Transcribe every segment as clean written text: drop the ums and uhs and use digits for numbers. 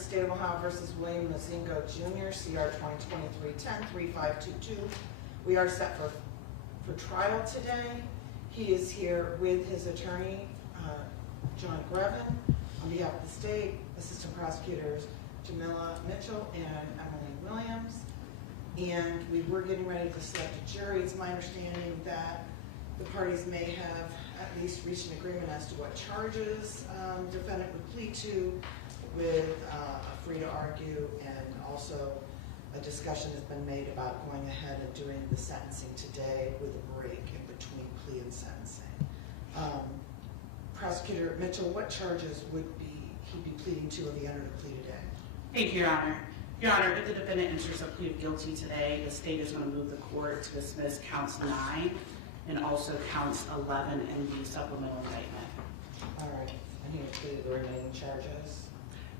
State of Ohio versus William Mozingo Jr., CR 2023-10-3522. We are set for trial today. He is here with his attorney, John Grevin, on behalf of the state, Assistant Prosecutors Jamila Mitchell and Emily Williams. And we were getting ready to select a jury. It's my understanding that the parties may have at least reached an agreement as to what charges defendant would plead to, with free to argue, and also a discussion has been made about going ahead and doing the sentencing today with a break in between plea and sentencing. Prosecutor Mitchell, what charges would he be pleading to if he entered a plea today? Thank you, Your Honor. Your Honor, if the defendant enters a plea of guilty today, the state is going to move the court to dismiss counts 9 and also counts 11 in the supplemental indictment. All right, and he has pleaded the remaining charges?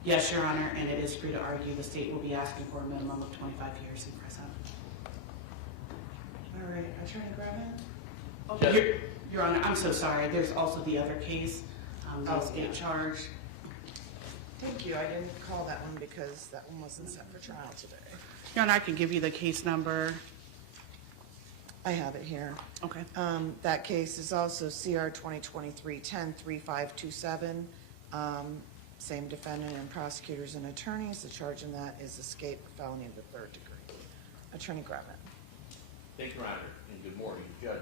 Yes, Your Honor, and it is free to argue. The state will be asking for a minimum of 25 years in prison. All right, Attorney Grevin? Okay. Your Honor, I'm so sorry. There's also the other case, the escape charge. Thank you. I didn't call that one because that one wasn't set for trial today. Your Honor, I can give you the case number. I have it here. Okay. That case is also CR 2023-10-3527. Same defendant and prosecutors and attorneys. The charge in that is escape felony of the 3rd degree. Attorney Grevin. Thank you, Your Honor, and good morning, Judge.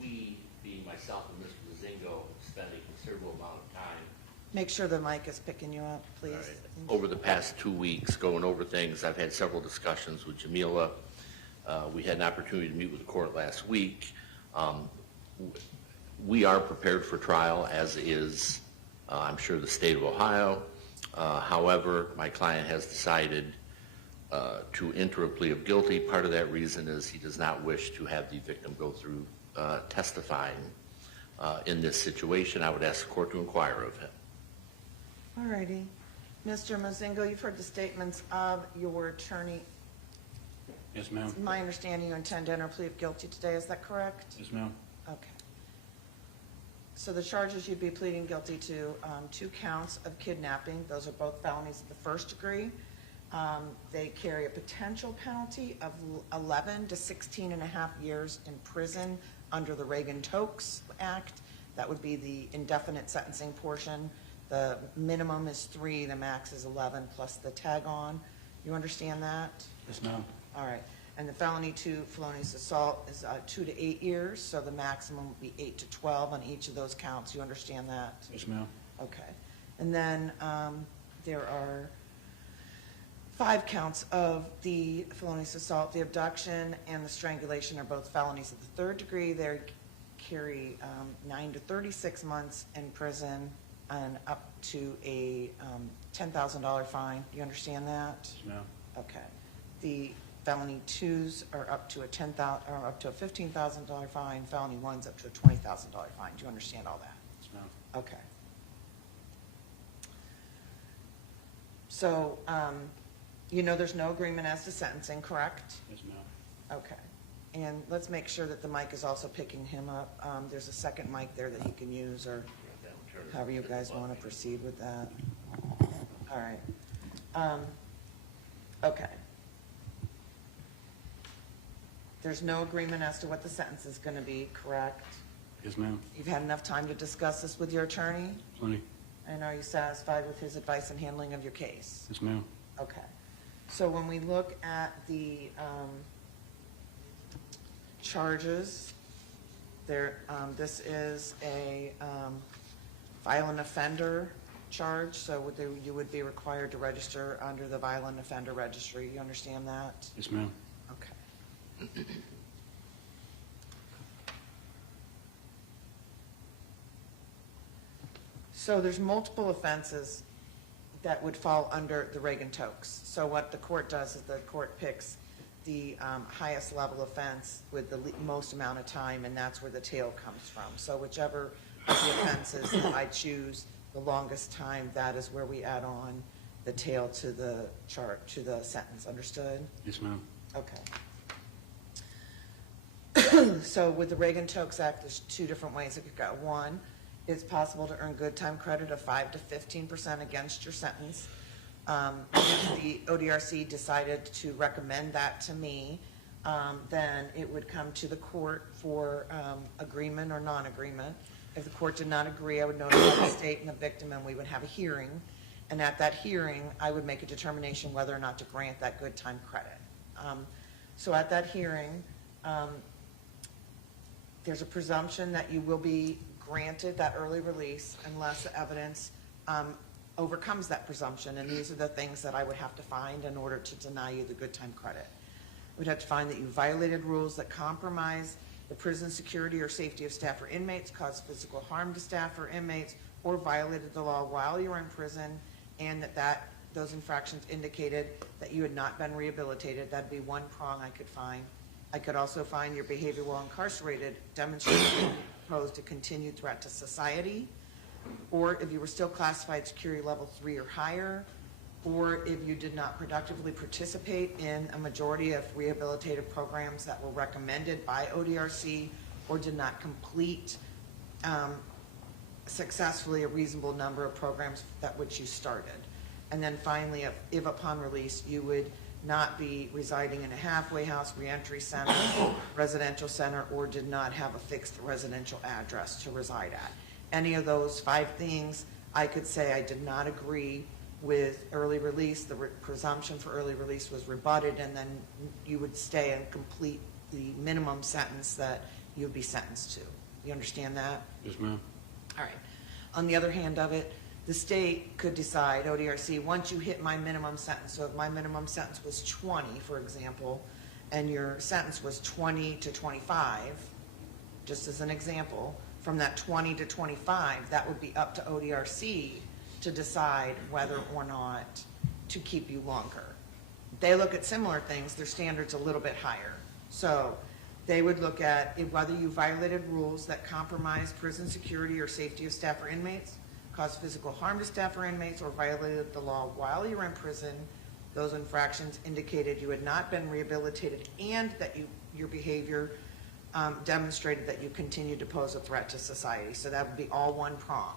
We, being myself and Mr. Mozingo, spent a considerable amount of time. Make sure the mic is picking you up, please. Right. Over the past 2 weeks, going over things. I've had several discussions with Jamila. We had an opportunity to meet with the court last week. We are prepared for trial, as is, I'm sure, the state of Ohio. However, my client has decided to enter a plea of guilty. Part of that reason is he does not wish to have the victim go through testifying in this situation. I would ask the court to inquire of him. All righty. Mr. Mozingo, you've heard the statements of your attorney. Yes, ma'am. It's my understanding you intend to enter a plea of guilty today. Is that correct? Yes, ma'am. Okay. So the charges you'd be pleading guilty to, 2 counts of kidnapping. Those are both felonies of the 1st degree. They carry a potential penalty of 11 to 16 and a half years in prison under the Reagan-Tokes Act. That would be the indefinite sentencing portion. The minimum is 3, the max is 11 plus the tag on. You understand that? Yes, ma'am. All right. And the felony 2 felonious assault is 2 to 8 years, so the maximum would be 8 to 12 on each of those counts. You understand that? Yes, ma'am. Okay. And then there are 5 counts of the felonious assault. The abduction and the strangulation are both felonies of the 3rd degree. They carry 9 to 36 months in prison and up to a $10,000 fine. Do you understand that? Yes, ma'am. Okay. The felony 2s are up to a $15,000 fine. Felony 1s up to a $20,000 fine. Do you understand all that? Yes, ma'am. Okay. So, you know there's no agreement as to sentencing, correct? Yes, ma'am. Okay. And let's make sure that the mic is also picking him up. There's a second mic there that he can use, or however you guys want to proceed with that. All right. Okay. There's no agreement as to what the sentence is going to be, correct? Yes, ma'am. You've had enough time to discuss this with your attorney? Plenty. And are you satisfied with his advice and handling of your case? Yes, ma'am. Okay. So when we look at the charges, this is a violent offender charge, so you would be required to register under the violent offender registry. You understand that? Yes, ma'am. Okay. So there's multiple offenses that would fall under the Reagan-Tokes. So what the court does is the court picks the highest level offense with the most amount of time, and that's where the tail comes from. So whichever of the offenses that I choose the longest time, that is where we add on the tail to the chart, to the sentence. Understood? Yes, ma'am. Okay. So with the Reagan-Tokes Act, there's 2 different ways it could go. One, it's possible to earn good time credit of 5 to 15% against your sentence. If the ODRC decided to recommend that to me, then it would come to the court for agreement or non-agreement. If the court did not agree, I would notify the state and the victim, and we would have a hearing. And at that hearing, I would make a determination whether or not to grant that good time credit. So at that hearing, there's a presumption that you will be granted that early release unless the evidence overcomes that presumption. And these are the things that I would have to find in order to deny you the good time credit. We'd have to find that you violated rules that compromise the prison security or safety of staff or inmates, caused physical harm to staff or inmates, or violated the law while you were in prison, and that those infractions indicated that you had not been rehabilitated. That'd be one prong I could find. I could also find your behavior while incarcerated demonstrated you posed a continued threat to society, or if you were still classified security level 3 or higher, or if you did not productively participate in a majority of rehabilitative programs that were recommended by ODRC, or did not complete successfully a reasonable number of programs that which you started. And then finally, if upon release you would not be residing in a halfway house, reentry center, residential center, or did not have a fixed residential address to reside at. Any of those 5 things, I could say I did not agree with early release. The presumption for early release was rebutted, and then you would stay and complete the minimum sentence that you would be sentenced to. You understand that? Yes, ma'am. All right. On the other hand of it, the state could decide, ODRC, once you hit my minimum sentence, so if my minimum sentence was 20, for example, and your sentence was 20 to 25, just as an example, from that 20 to 25, that would be up to ODRC to decide whether or not to keep you longer. They look at similar things, their standard's a little bit higher. So they would look at whether you violated rules that compromise prison security or safety of staff or inmates, caused physical harm to staff or inmates, or violated the law while you were in prison. Those infractions indicated you had not been rehabilitated and that your behavior demonstrated that you continued to pose a threat to society. So that would be all one prong.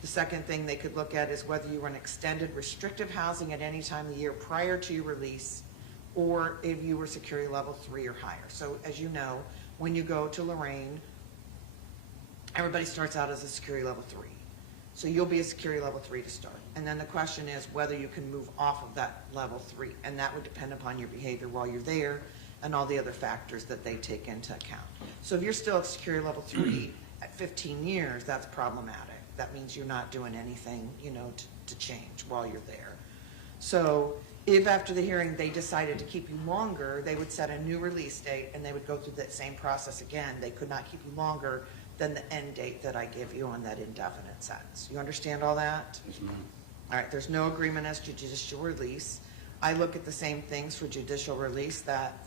The second thing they could look at is whether you were in extended restrictive housing at any time of the year prior to your release, or if you were security level 3 or higher. So as you know, when you go to Lorraine, everybody starts out as a security level 3. So you'll be a security level 3 to start. And then the question is whether you can move off of that level 3. And that would depend upon your behavior while you're there and all the other factors that they take into account. So if you're still a security level 3 at 15 years, that's problematic. That means you're not doing anything, to change while you're there. So if after the hearing they decided to keep you longer, they would set a new release date and they would go through that same process again. They could not keep you longer than the end date that I give you on that indefinite sentence. You understand all that? Yes, ma'am. All right, there's no agreement as to judicial release. I look at the same things for judicial release that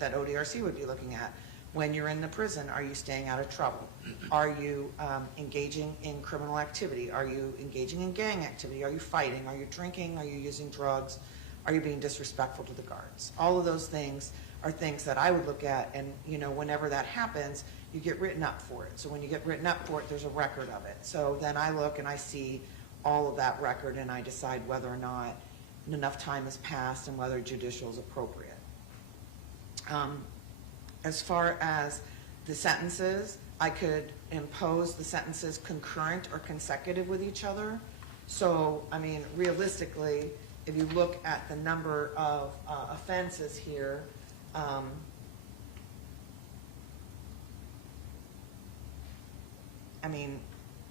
ODRC would be looking at. When you're in the prison, are you staying out of trouble? Are you engaging in criminal activity? Are you engaging in gang activity? Are you fighting? Are you drinking? Are you using drugs? Are you being disrespectful to the guards? All of those things are things that I would look at, and whenever that happens, you get written up for it. So when you get written up for it, there's a record of it. So then I look and I see all of that record, and I decide whether or not enough time has passed and whether judicial is appropriate. As far as the sentences, I could impose the sentences concurrent or consecutive with each other. So, realistically, if you look at the number of offenses here,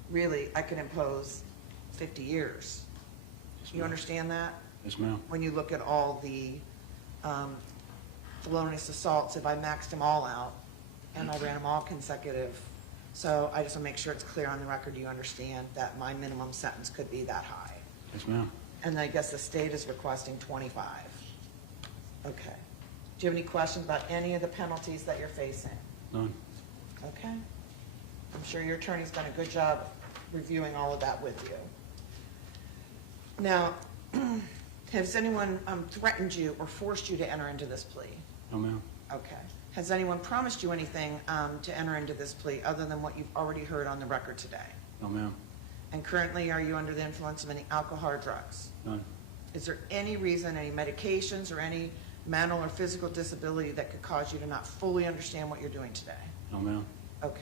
really, I could impose 50 years. Yes, You ma'am. understand that? Yes, ma'am. When you look at all the felonious assaults, if I maxed them all out and I ran them all consecutive. So I just want to make sure it's clear on the record you understand that my minimum sentence could be that high. Yes, ma'am. And I guess the state is requesting 25. Okay. Do you have any questions about any of the penalties that you're facing? None. Okay. I'm sure your attorney's done a good job reviewing all of that with you. Now, has anyone threatened you or forced you to enter into this plea? No, ma'am. Okay. Has anyone promised you anything to enter into this plea other than what you've already heard on the record today? No, ma'am. And currently, are you under the influence of any alcohol or drugs? None. Is there any reason, any medications, or any mental or physical disability that could cause you to not fully understand what you're doing today? No, ma'am. Okay.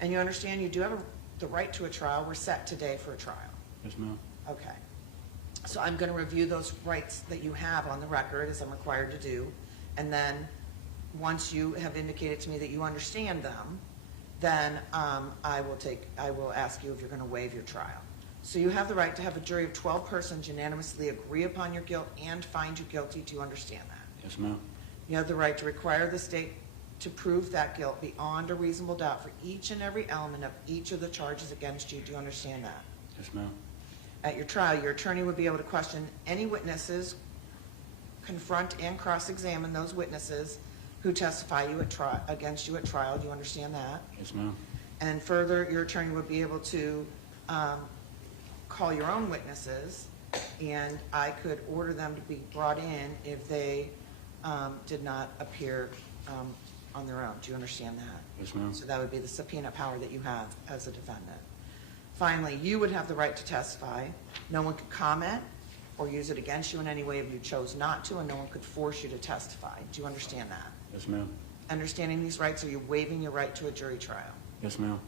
And you understand you do have the right to a trial. We're set today for a trial. Yes, ma'am. Okay. So I'm going to review those rights that you have on the record, as I'm required to do. And then once you have indicated to me that you understand them, then I will ask you if you're going to waive your trial. So you have the right to have a jury of 12 persons unanimously agree upon your guilt and find you guilty. Do you understand that? Yes, ma'am. You have the right to require the state to prove that guilt beyond a reasonable doubt for each and every element of each of the charges against you. Do you understand that? Yes, ma'am. At your trial, your attorney would be able to question any witnesses, confront and cross-examine those witnesses who testify against you at trial. Do you understand that? Yes, ma'am. And further, your attorney would be able to call your own witnesses, and I could order them to be brought in if they did not appear on their own. Do you understand that? Yes, ma'am. So that would be the subpoena power that you have as a defendant. Finally, you would have the right to testify. No one could comment or use it against you in any way if you chose not to, and no one could force you to testify. Do you understand that? Yes, ma'am. Understanding these rights, are you waiving your right to a jury trial? Yes, ma'am.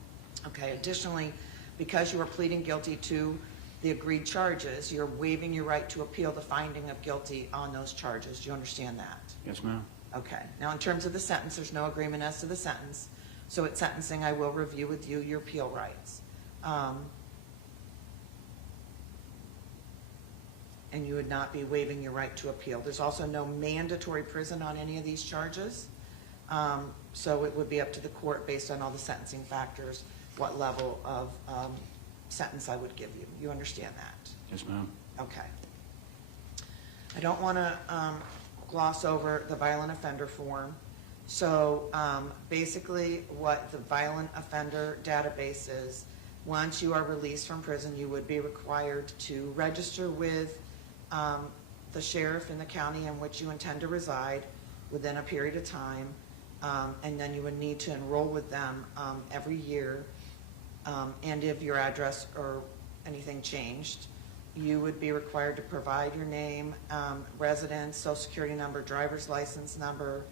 Okay. Additionally, because you are pleading guilty to the agreed charges, you're waiving your right to appeal the finding of guilty on those charges. Do you understand that? Yes, ma'am. Okay. Now, in terms of the sentence, there's no agreement as to the sentence. So at sentencing, I will review with you your appeal rights. And you would not be waiving your right to appeal. There's also no mandatory prison on any of these charges. So it would be up to the court, based on all the sentencing factors, what level of sentence I would give you. You understand that? Yes, ma'am. Okay. I don't want to gloss over the violent offender form. So basically what the violent offender database is, once you are released from prison, you would be required to register with the sheriff in the county in which you intend to reside within a period of time, and then you would need to enroll with them every year. And if your address or anything changed, you would be required to provide your name, residence, social security number, driver's license number,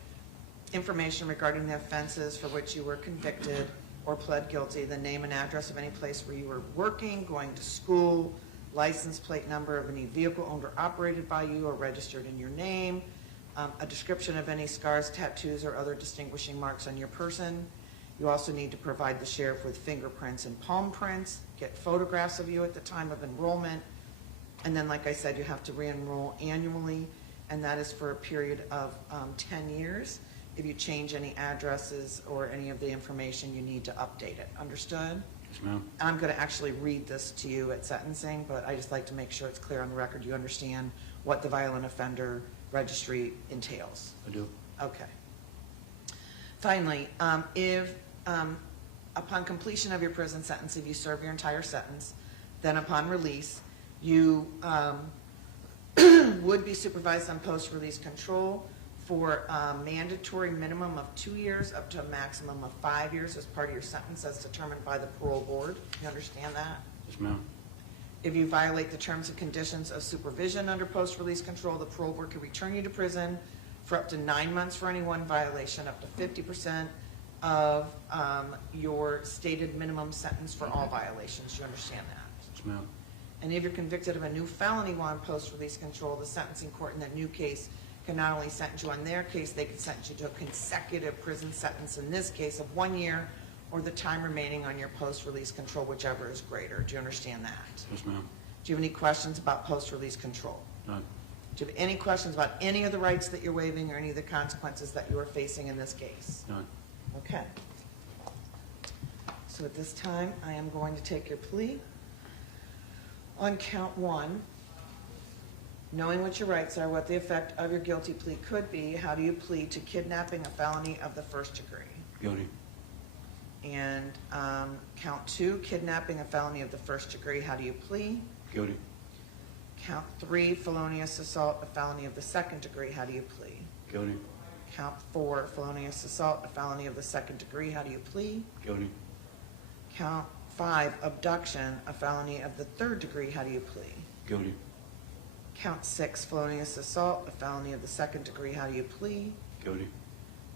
information regarding the offenses for which you were convicted or pled guilty, the name and address of any place where you were working, going to school, license plate number of any vehicle owned or operated by you or registered in your name, a description of any scars, tattoos, or other distinguishing marks on your person. You also need to provide the sheriff with fingerprints and palm prints, get photographs of you at the time of enrollment, and then, like I said, you have to re-enroll annually, and that is for a period of 10 years. If you change any addresses or any of the information, you need to update it. Understood? Yes, ma'am. I'm going to actually read this to you at sentencing, but I just like to make sure it's clear on the record you understand what the violent offender registry entails. I do. Okay. Finally, if upon completion of your prison sentence, if you serve your entire sentence, then upon release, you would be supervised on post-release control for a mandatory minimum of 2 years up to a maximum of 5 years as part of your sentence as determined by the parole board. You understand that? Yes, ma'am. If you violate the terms and conditions of supervision under post-release control, the parole board can return you to prison for up to 9 months for any one violation, up to 50% of your stated minimum sentence for all violations. You understand that? Yes, ma'am. And if you're convicted of a new felony while in post-release control, the sentencing court in that new case can not only sentence you on their case, they can sentence you to a consecutive prison sentence, in this case of 1 year, or the time remaining on your post-release control, whichever is greater. Do you understand that? Yes, ma'am. Do you have any questions about post-release control? None. Do you have any questions about any of the rights that you're waiving or any of the consequences that you are facing in this case? None. Okay. So at this time, I am going to take your plea. On count 1, knowing what your rights are, what the effect of your guilty plea could be, how do you plead to kidnapping, a felony of the first degree? Guilty. And count 2, kidnapping, a felony of the first degree, how do you plead? Guilty. Count 3, felonious assault, a felony of the second degree, how do you plead? Guilty. Count 4, felonious assault, a felony of the second degree, how do you plead? Guilty. Count 5, abduction, a felony of the 3rd degree, how do you plea? Guilty. Count 6, felonious assault, a felony of the 2nd degree, how do you plea? Guilty.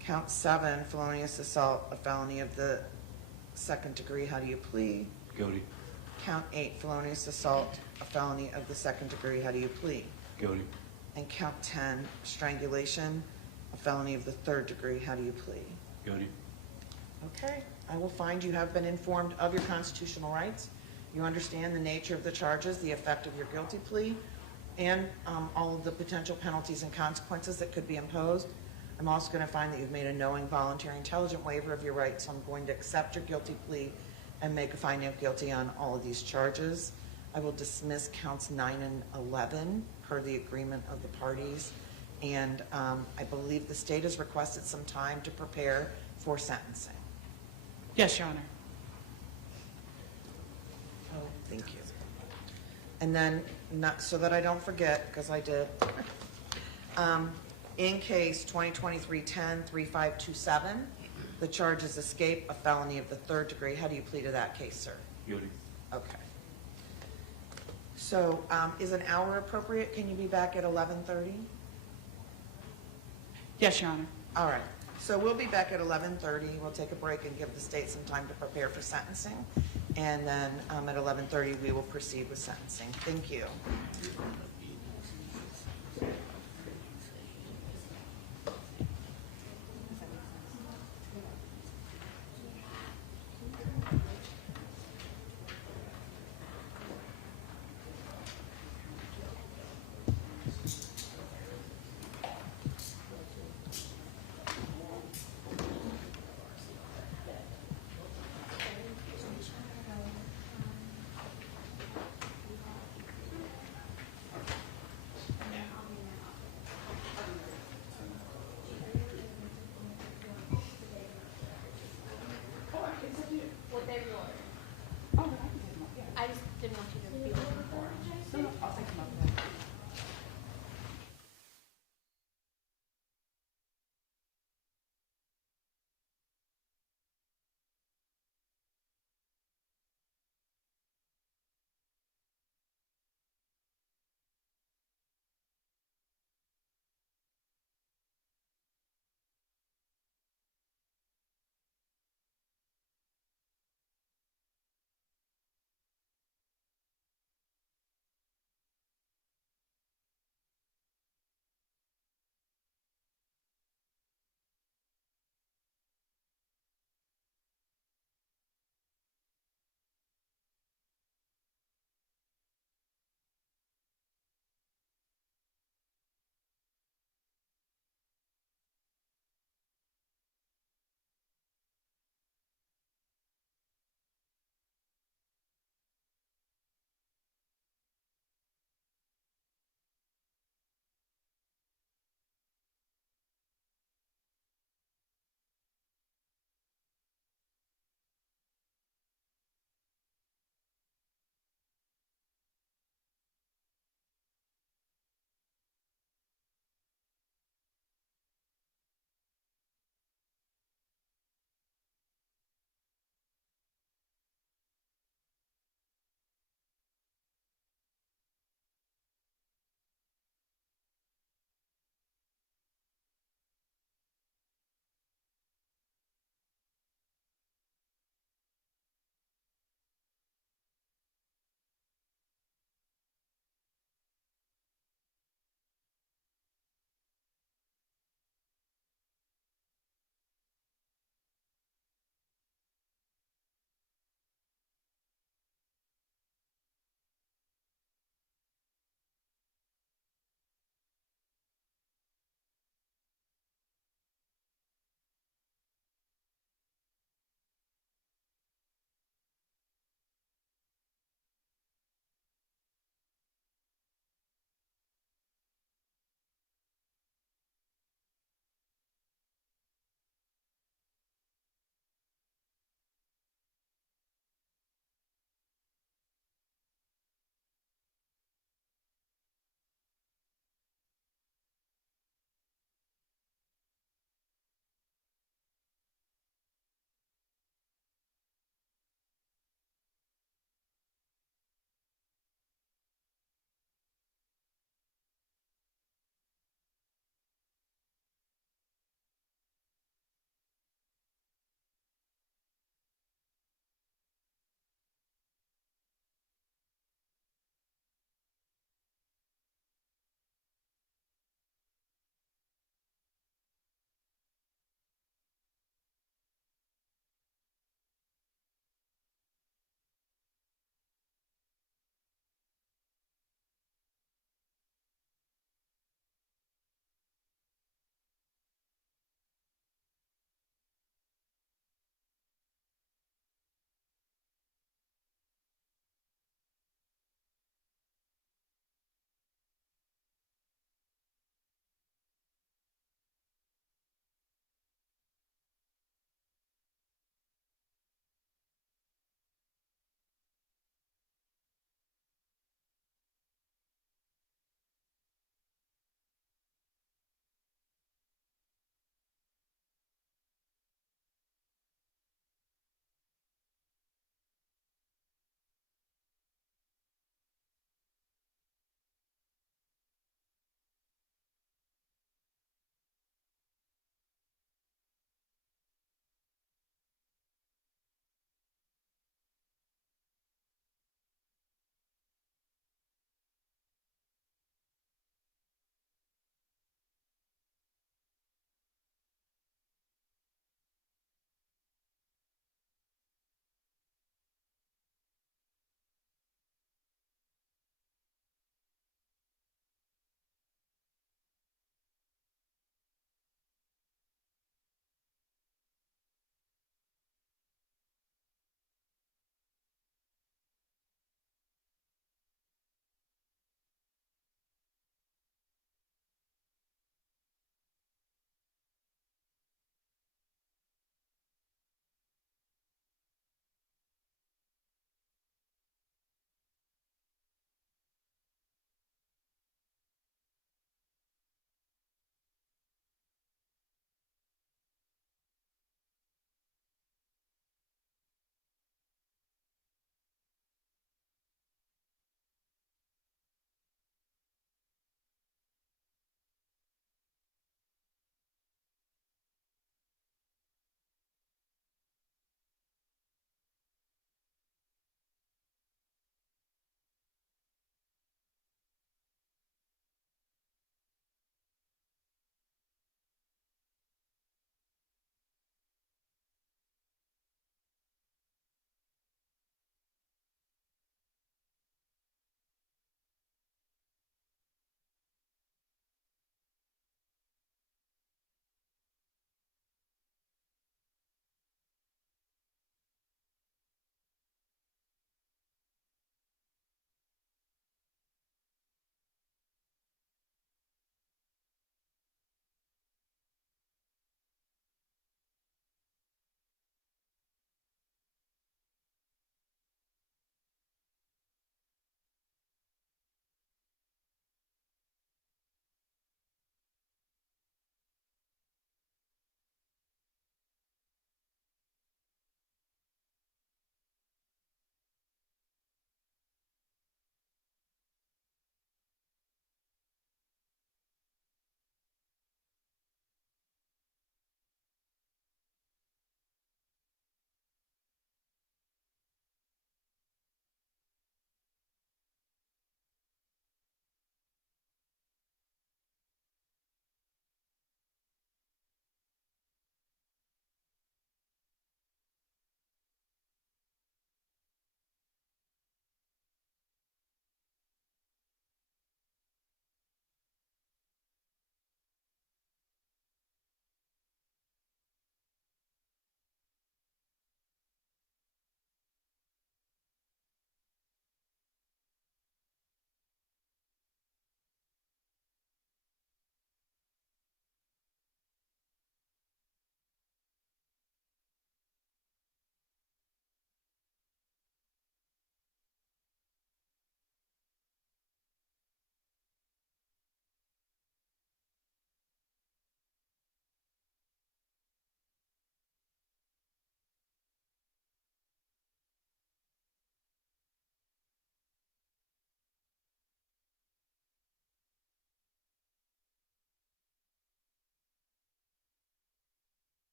Count 7, felonious assault, a felony of the 2nd degree, how do you plea? Guilty. Count 8, felonious assault, a felony of the 2nd degree, how do you plea? Guilty. And count 10, strangulation, a felony of the 3rd degree, how do you plea? Guilty. Okay, I will find you have been informed of your constitutional rights. You understand the nature of the charges, the effect of your guilty plea, and all of the potential penalties and consequences that could be imposed. I'm also going to find that you've made a knowing, voluntary, intelligent waiver of your rights, so I'm going to accept your guilty plea and make a finding of guilty on all of these charges. I will dismiss counts 9 and 11 per the agreement of the parties, and I believe the state has requested some time to prepare for sentencing. Yes, Your Honor. Oh, thank you. And then, not so that I don't forget, because I did, in case 2023-10-3527, the charge is escape, a felony of the 3rd degree. How do you plead to that case, sir? Guilty. Okay. So, is an hour appropriate? Can you be back at 11:30? Yes, Your Honor. All right. So we'll be back at 11:30. We'll take a break and give the state some time to prepare for sentencing. And then at 11:30, we will proceed with sentencing. Thank you.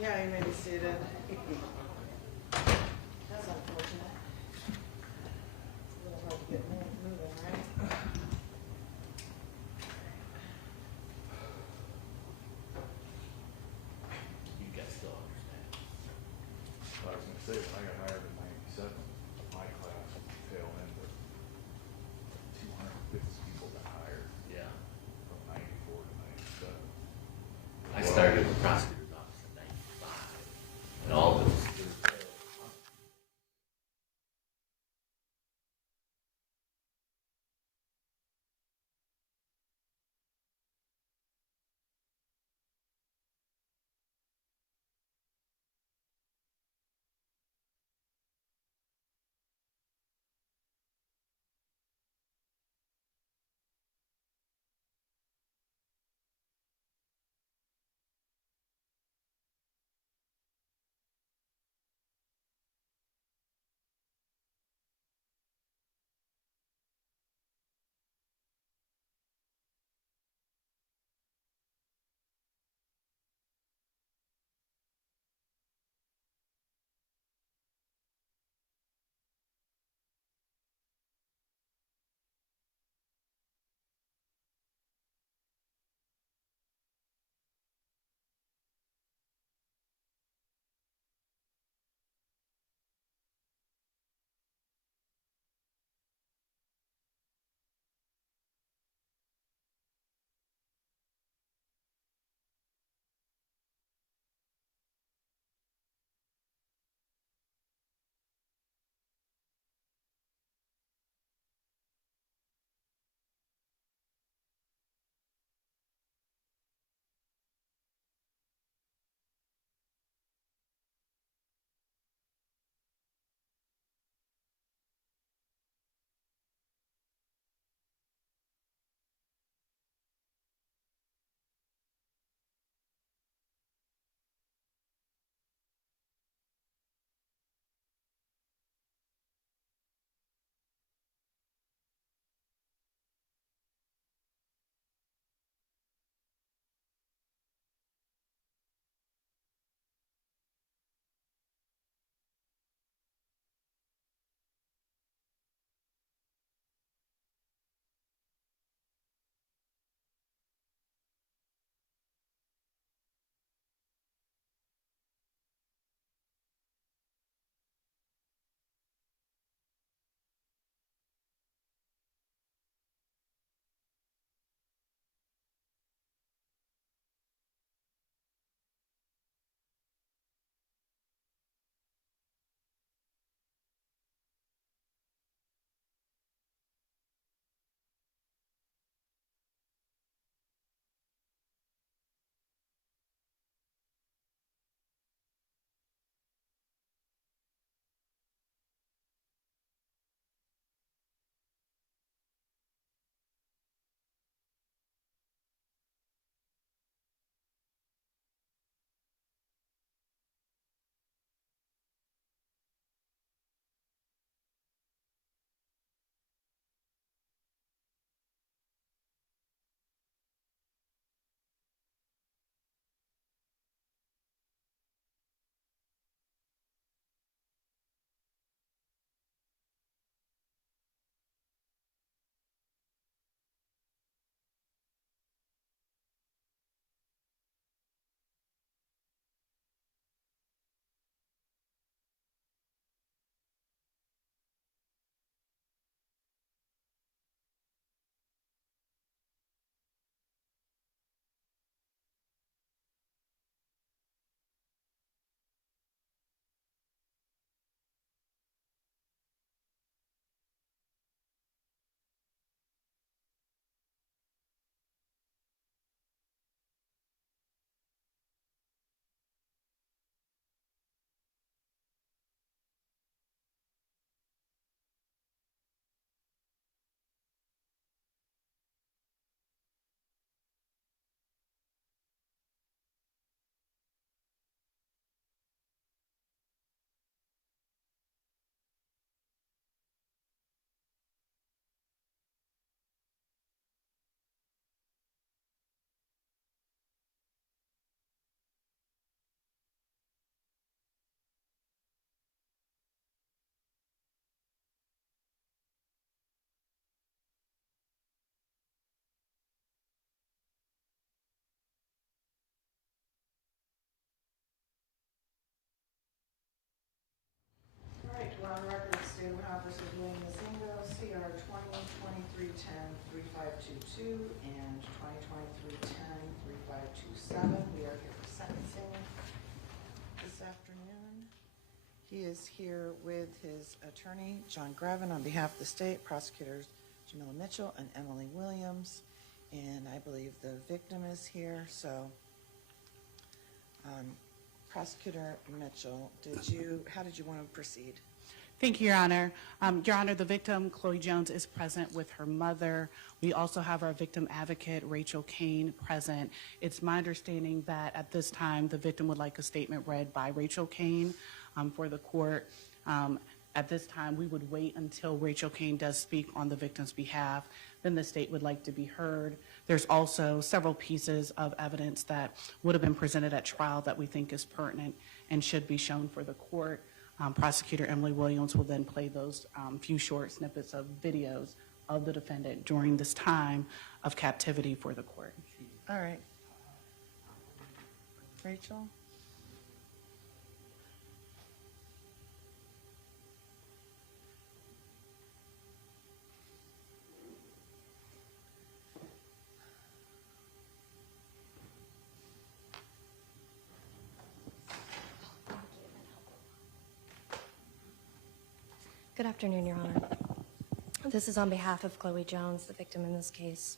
Yeah, you may be seated. That's unfortunate. A little hard to get moving, right? You guys still understand. I was gonna say, when I got hired in '97, my class was the tail end of 250 people got hired Yeah. from '94 to '97. I started in the prosecutor's office in '95, and all those 3522 and 2023-10-3527. We are here for sentencing this afternoon. He is here with his attorney, John Grevin, on behalf of the state, prosecutors Jamila Mitchell and Emily Williams, and I believe the victim is here. So, Prosecutor Mitchell, how did you want to proceed? Thank you, Your Honor. Your Honor, the victim, Chloe Jones, is present with her mother. We also have our victim advocate, Rachel Kane, present. It's my understanding that at this time, the victim would like a statement read by Rachel Kane for the court. At this time, we would wait until Rachel Kane does speak on the victim's behalf. Then the state would like to be heard. There's also several pieces of evidence that would have been presented at trial that we think is pertinent and should be shown for the court. Prosecutor Emily Williams will then play those few short snippets of videos of the defendant during this time of captivity for the court. All right. Rachel? Good afternoon, Your Honor. This is on behalf of Chloe Jones, the victim in this case.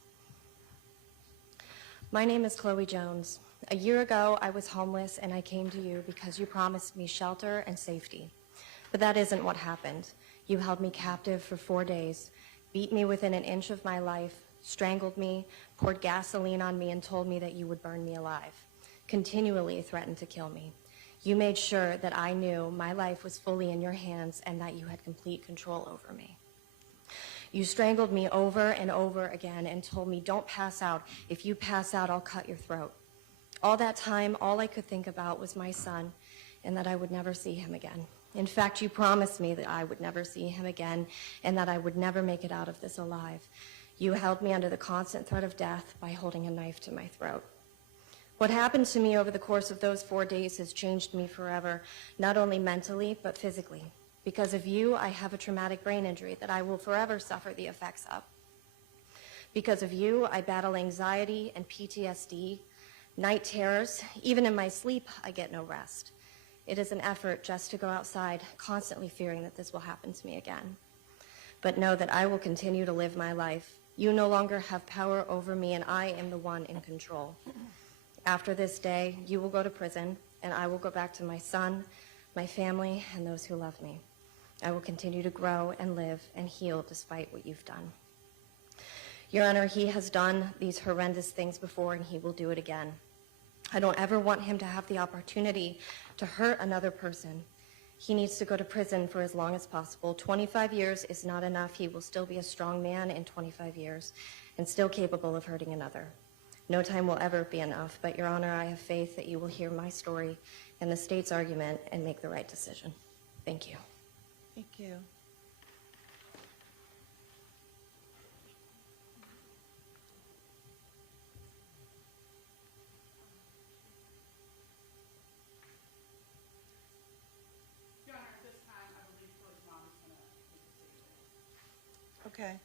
My name is Chloe Jones. A year ago, I was homeless and I came to you because you promised me shelter and safety. But that isn't what happened. You held me captive for 4 days, beat me within an inch of my life, strangled me, poured gasoline on me, and told me that you would burn me alive. Continually threatened to kill me. You made sure that I knew my life was fully in your hands and that you had complete control over me. You strangled me over and over again and told me, don't pass out. If you pass out, I'll cut your throat. All that time, all I could think about was my son and that I would never see him again. In fact, you promised me that I would never see him again and that I would never make it out of this alive. You held me under the constant threat of death by holding a knife to my throat. What happened to me over the course of those 4 days has changed me forever, not only mentally, but physically. Because of you, I have a traumatic brain injury that I will forever suffer the effects of. Because of you, I battle anxiety and PTSD, night terrors. Even in my sleep, I get no rest. It is an effort just to go outside, constantly fearing that this will happen to me again. But know that I will continue to live my life. You no longer have power over me, and I am the one in control. After this day, you will go to prison, and I will go back to my son, my family, and those who love me. I will continue to grow and live and heal despite what you've done. Your Honor, he has done these horrendous things before, and he will do it again. I don't ever want him to have the opportunity to hurt another person. He needs to go to prison for as long as possible. 25 years is not enough. He will still be a strong man in 25 years and still capable of hurting another. No time will ever be enough, but Your Honor, I have faith that you will hear my story and the state's argument and make the right decision. Thank you. Thank you. Your Honor, at this time, I believe Chloe's mom is going to take the statement. Okay.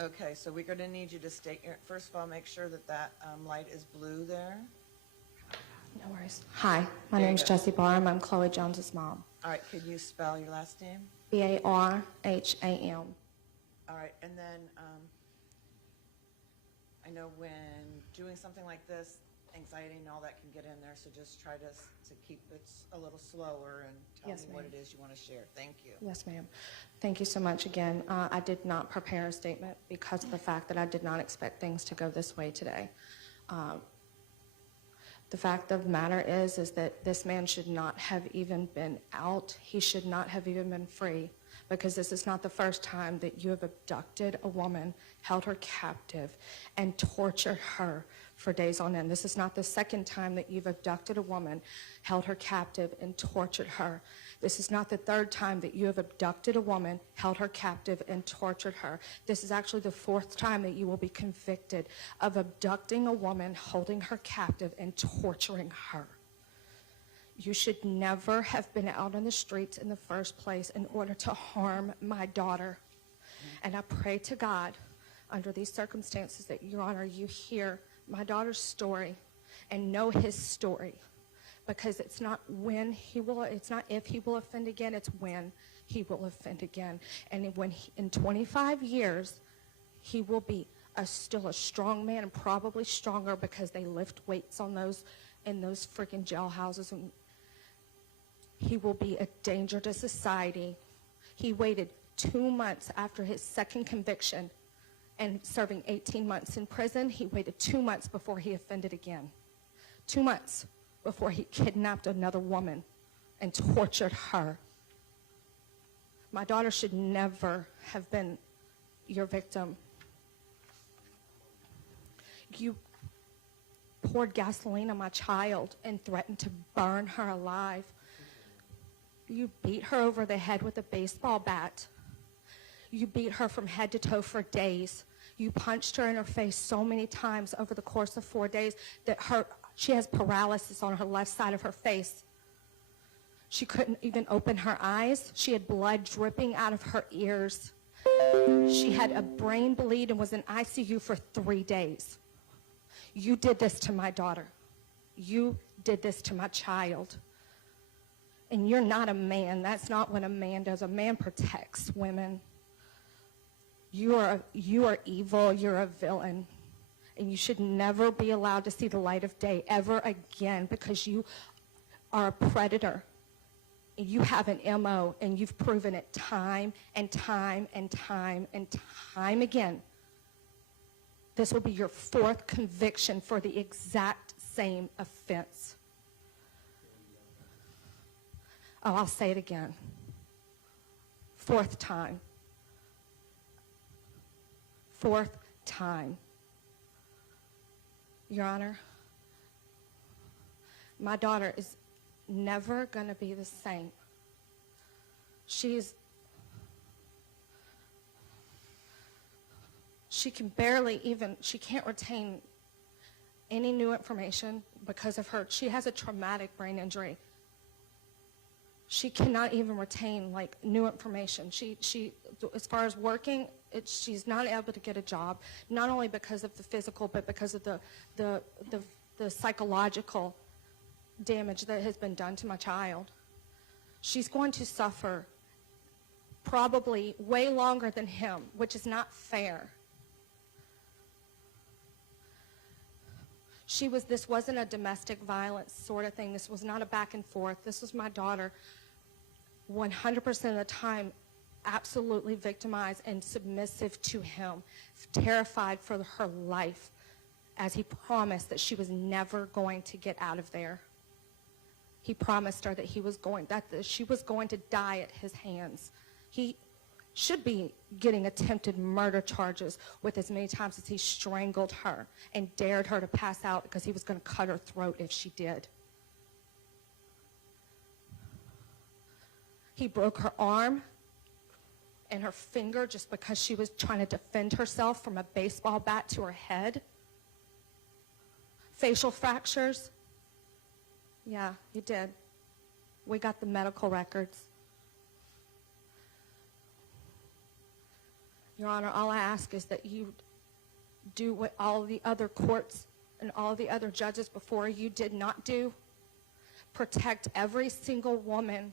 Okay, so we're going to need you to state your, first of all, make sure that that light is blue there. No worries. Hi, my There you name's go. Jessie Barham. I'm Chloe Jones's mom. All right, could you spell your last name? Barham. All right, and then I know when doing something like this, anxiety and all that can get in there, so just try to keep it a little slower and tell Yes, me what ma'am. it is you want to share. Thank you. Yes, ma'am. Thank you so much again. I did not prepare a statement because of the fact that I did not expect things to go this way today. The fact of the matter is that this man should not have even been out. He should not have even been free, because this is not the first time that you have abducted a woman, held her captive, and tortured her for days on end. This is not the second time that you've abducted a woman, held her captive, and tortured her. This is not the third time that you have abducted a woman, held her captive, and tortured her. This is actually the fourth time that you will be convicted of abducting a woman, holding her captive, and torturing her. You should never have been out on the streets in the first place in order to harm my daughter. And I pray to God, under these circumstances, that, Your Honor, you hear my daughter's story and know his story. Because it's not it's not if he will offend again, it's when he will offend again. And when in 25 years, he will be still a strong man, and probably stronger because they lift weights on those in those freaking jailhouses. And he will be a danger to society. He waited 2 months after his second conviction and serving 18 months in prison. He waited 2 months before he offended again. 2 months before he kidnapped another woman and tortured her. My daughter should never have been your victim. You poured gasoline on my child and threatened to burn her alive. You beat her over the head with a baseball bat. You beat her from head to toe for days. You punched her in her face so many times over the course of 4 days that she has paralysis on her left side of her face. She couldn't even open her eyes. She had blood dripping out of her ears. She had a brain bleed and was in ICU for 3 days. You did this to my daughter. You did this to my child. And you're not a man. That's not what a man does. A man protects women. You are evil. You're a villain. And you should never be allowed to see the light of day ever again, because you are a predator. You have an MO, and you've proven it time and time and time and time again. This will be your fourth conviction for the exact same offense. Oh, I'll say it again. Fourth time. Fourth time. Your Honor, my daughter is never going to be the same. She can't retain any new information because of she has a traumatic brain injury. She cannot even retain new information. She as far as working, she's not able to get a job, not only because of the physical, but because of the psychological damage that has been done to my child. She's going to suffer probably way longer than him, which is not fair. This wasn't a domestic violence sort of thing. This was not a back and forth. This was my daughter 100% of the time absolutely victimized and submissive to him, terrified for her life, as he promised that she was never going to get out of there. He promised her that she was going to die at his hands. He should be getting attempted murder charges with as many times as he strangled her and dared her to pass out because he was going to cut her throat if she did. He broke her arm and her finger just because she was trying to defend herself from a baseball bat to her head. Facial fractures. Yeah, he did. We got the medical records. Your Honor, all I ask is that you do what all the other courts and all the other judges before you did not do. Protect every single woman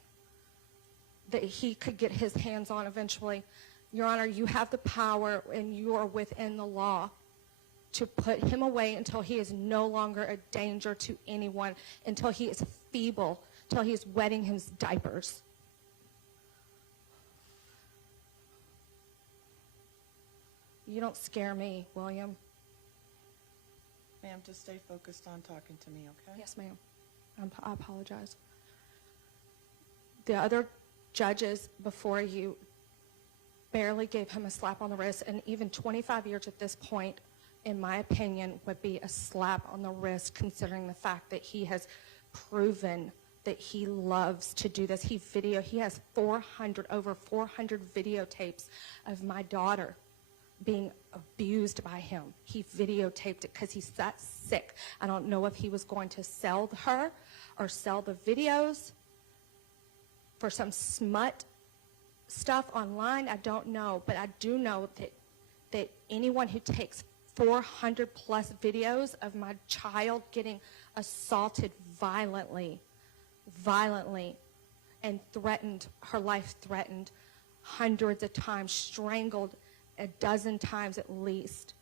that he could get his hands on eventually. Your Honor, you have the power and you are within the law to put him away until he is no longer a danger to anyone, until he is feeble, until he is wetting his diapers. You don't scare me, William. Ma'am, just stay focused on talking to me, okay? Yes, ma'am. I apologize. The other judges before you barely gave him a slap on the wrist, and even 25 years at this point, in my opinion, would be a slap on the wrist, considering the fact that he has proven that he loves to do this. He has over 400 videotapes of my daughter being abused by him. He videotaped it because he's that sick. I don't know if he was going to sell her or sell the videos for some smut stuff online. I don't know, but I do know that anyone who takes 400 plus videos of my child getting assaulted violently, and threatened, her life threatened hundreds of times, strangled a dozen times at least.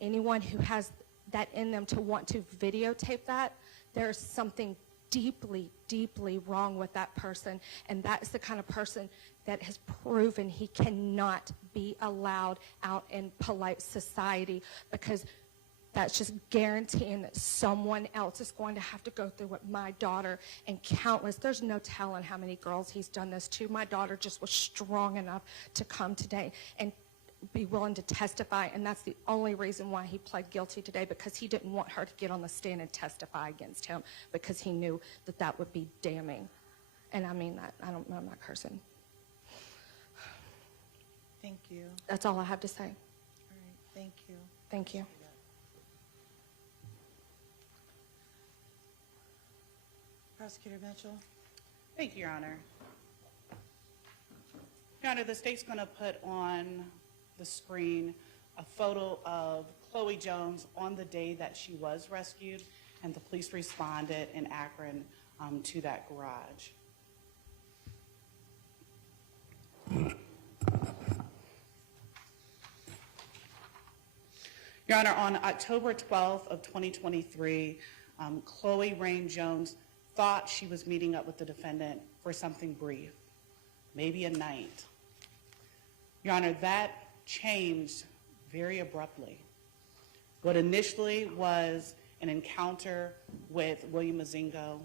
Anyone who has that in them to want to videotape that, there's something deeply, deeply wrong with that person. And that's the kind of person that has proven he cannot be allowed out in polite society, because that's just guaranteeing that someone else is going to have to go through what my daughter and countless, there's no telling how many girls he's done this to. My daughter just was strong enough to come today and be willing to testify, and that's the only reason why he pled guilty today, because he didn't want her to get on the stand and testify against him, because he knew that that would be damning. And I mean that. I'm not cursing. Thank you. That's all I have to say. All right, thank you. Thank you. Prosecutor Mitchell? Thank you, Your Honor. Your Honor, the state's going to put on the screen a photo of Chloe Jones on the day that she was rescued, and the police responded in Akron to that garage. Your Honor, on October 12th of 2023, Chloe Rain Jones thought she was meeting up with the defendant for something brief, maybe a night. Your Honor, that changed very abruptly. What initially was an encounter with William Mozingo,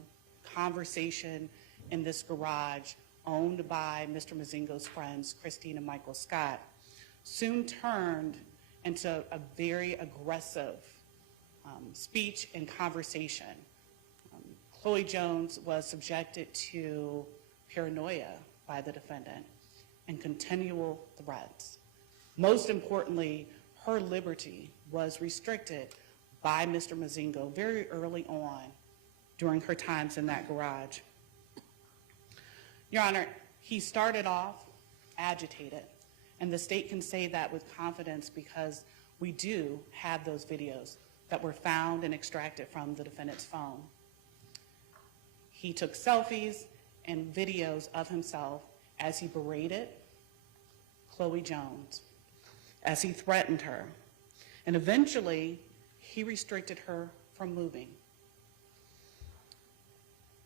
conversation in this garage owned by Mr. Mozingo's friends, Christine and Michael Scott, soon turned into a very aggressive speech and conversation. Chloe Jones was subjected to paranoia by the defendant and continual threats. Most importantly, her liberty was restricted by Mr. Mozingo very early on during her times in that garage. Your Honor, he started off agitated, and the state can say that with confidence because we do have those videos that were found and extracted from the defendant's phone. He took selfies and videos of himself as he berated Chloe Jones, as he threatened her, and eventually he restricted her from moving.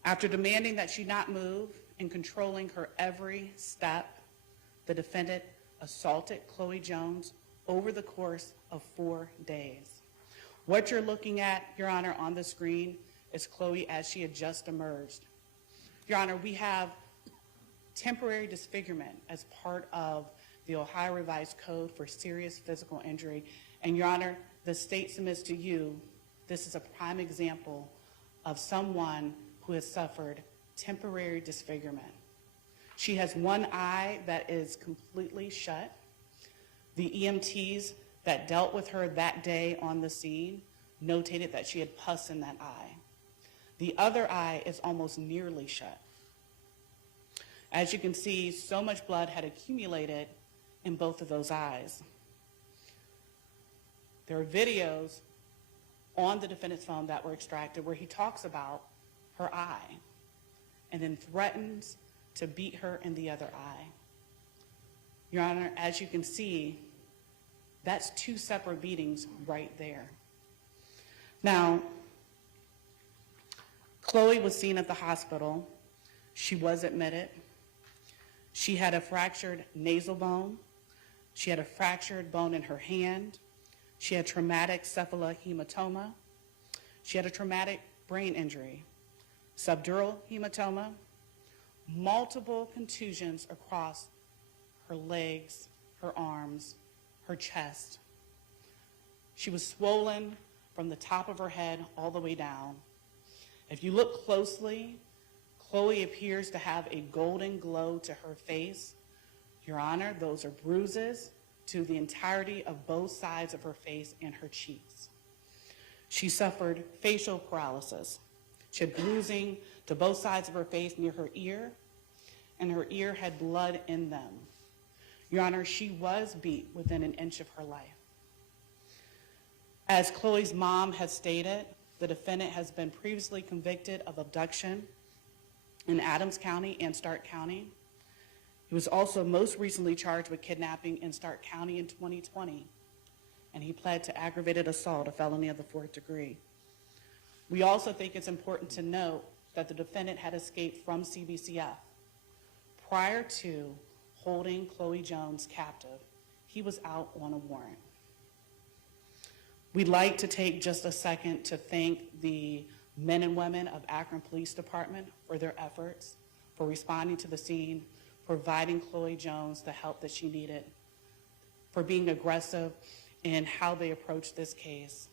After demanding that she not move and controlling her every step, the defendant assaulted Chloe Jones over the course of 4 days. What you're looking at, Your Honor, on the screen is Chloe as she had just emerged. Your Honor, we have temporary disfigurement as part of the Ohio Revised Code for serious physical injury. And Your Honor, the state submits to you, this is a prime example of someone who has suffered temporary disfigurement. She has one eye that is completely shut. The EMTs that dealt with her that day on the scene notated that she had pus in that eye. The other eye is almost nearly shut. As you can see, so much blood had accumulated in both of those eyes. There are videos on the defendant's phone that were extracted where he talks about her eye and then threatens to beat her in the other eye. Your Honor, as you can see, that's 2 separate beatings right there. Now, Chloe was seen at the hospital. She was admitted. She had a fractured nasal bone. She had a fractured bone in her hand. She had traumatic cephalohematoma. She had a traumatic brain injury, subdural hematoma, multiple contusions across her legs, her arms, her chest. She was swollen from the top of her head all the way down. If you look closely, Chloe appears to have a golden glow to her face. Your Honor, those are bruises to the entirety of both sides of her face and her cheeks. She suffered facial paralysis. She had bruising to both sides of her face near her ear, and her ear had blood in them. Your Honor, she was beat within an inch of her life. As Chloe's mom has stated, the defendant has been previously convicted of abduction in Adams County and Stark County. He was also most recently charged with kidnapping in Stark County in 2020, and he pled to aggravated assault, a felony of the 4th degree. We also think it's important to note that the defendant had escaped from CBCF. Prior to holding Chloe Jones captive, he was out on a warrant. We'd like to take just a second to thank the men and women of Akron Police Department for their efforts, for responding to the scene, providing Chloe Jones the help that she needed, for being aggressive in how they approached this case,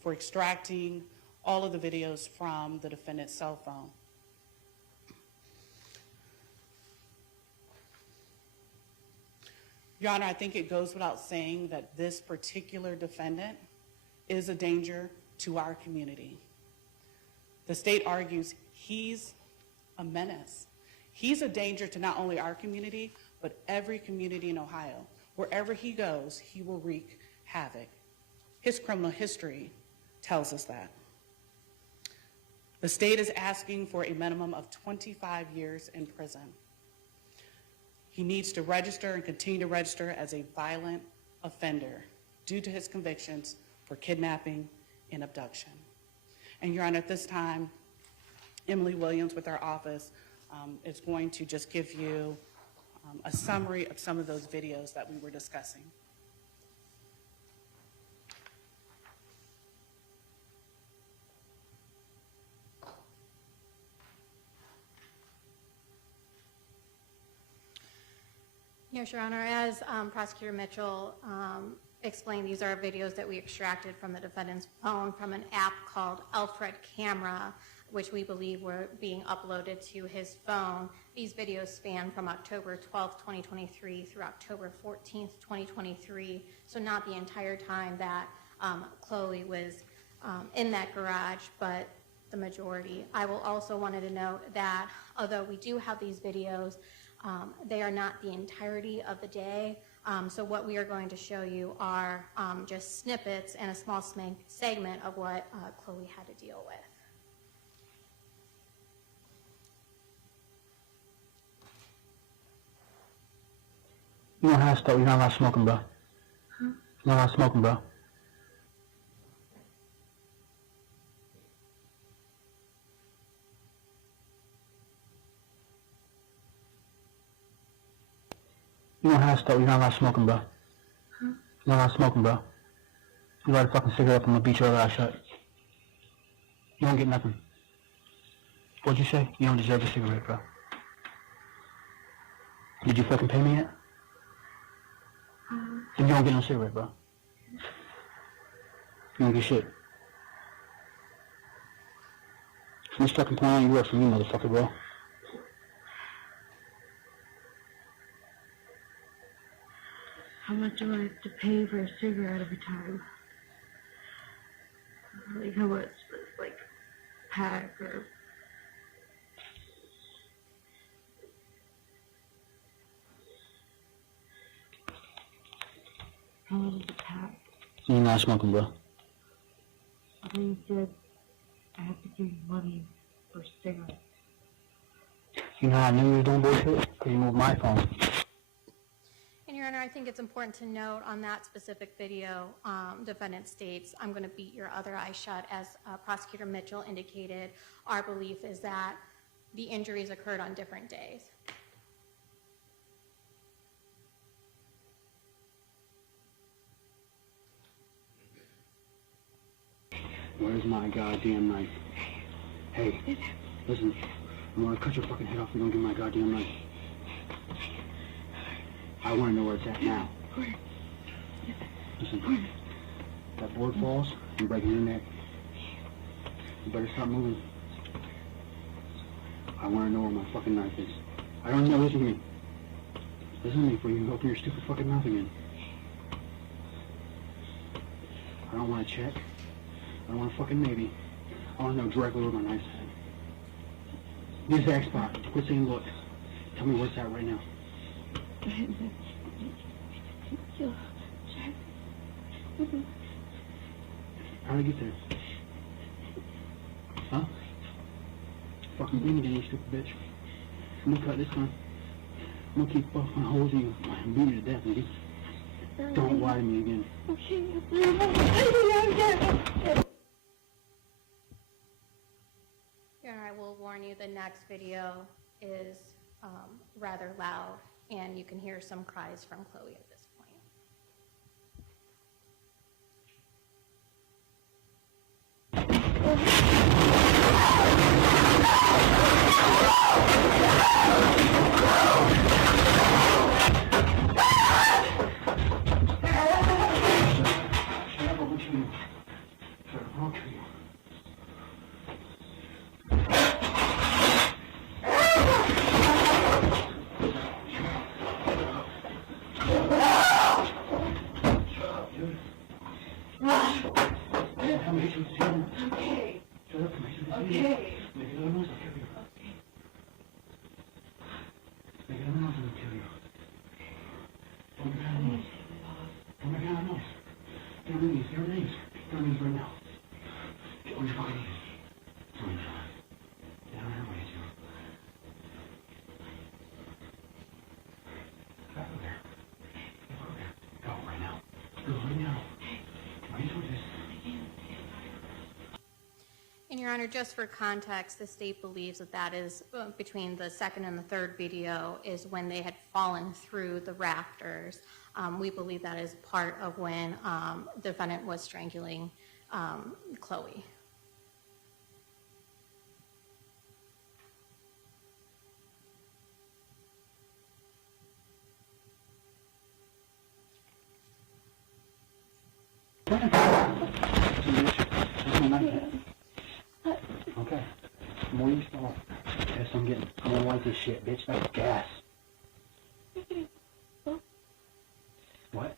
for extracting all of the videos from the defendant's cell phone. Your Honor, I think it goes without saying that this particular defendant is a danger to our community. The state argues he's a menace. He's a danger to not only our community, but every community in Ohio. Wherever he goes, he will wreak havoc. His criminal history tells us that. The state is asking for a minimum of 25 years in prison. He needs to register and continue to register as a violent offender due to his convictions for kidnapping and abduction. And Your Honor, at this time, Emily Williams with our office is going to just give you a summary of some of those videos that we were discussing. Yes, Your Honor. As Prosecutor Mitchell explained, these are videos that we extracted from the defendant's phone from an app called Alfred Camera, which we believe were being uploaded to his phone. These videos span from October 12th, 2023 through October 14th, 2023, so not the entire time that Chloe was in that garage, but the majority. I will also wanted to note that although we do have these videos, they are not the entirety of the day. So what we are going to show you are just snippets and a small segment of what Chloe had to deal with. You don't have to stop. You're not allowed smoking, bro. You're not allowed smoking, bro. You don't have to stop. You're not allowed smoking, bro. You're not allowed smoking, bro. You light a fucking cigarette, I'm gonna beat your other eye shut. You don't get nothing. What'd you say? You don't deserve a cigarette, bro. Did you fucking pay me yet? Then you don't get no cigarette, bro. You don't get shit. From this fucking point on, you work for me, motherfucker, bro. How much do I have to pay for a cigarette every time? Like how much, like, pack or... How much is a pack? You're not smoking, bro. I think you said I have to give you money for a cigarette. You know how I knew you were doing bullshit? Because you moved my phone. And Your Honor, I think it's important to note on that specific video, defendant states, "I'm going to beat your other eye shut." As Prosecutor Mitchell indicated, our belief is that the injuries occurred on different days. Where's my goddamn knife? Hey, listen, I'm gonna cut your fucking head off and go get my goddamn knife. I wanna know where it's at now. Listen, if that board falls, I'm breaking your neck. You better stop moving. I want to know where my fucking knife is. I don't know. Listen to me. Listen to me before you open your stupid fucking mouth again. I don't want to check. I don't want a fucking maybe. I want to know directly where my knife's at. The exact spot. Quit saying look. Tell me where it's at right now. How'd I get there? Huh? Fucking bring it in, you stupid bitch. I'm gonna cut this time. I'm gonna keep fucking holding you and beat you to death, lady. Don't lie to me again. Here, I will warn you, the next video is rather loud, and you can hear some cries from Chloe at this point. And Your Honor, just for context, the state believes that that is between the second and the third video is when they had fallen through the rafters. We believe that is part of when the defendant was strangling Chloe. Okay. The more you start, yes, I'm gonna light this shit, bitch. That's gas. What?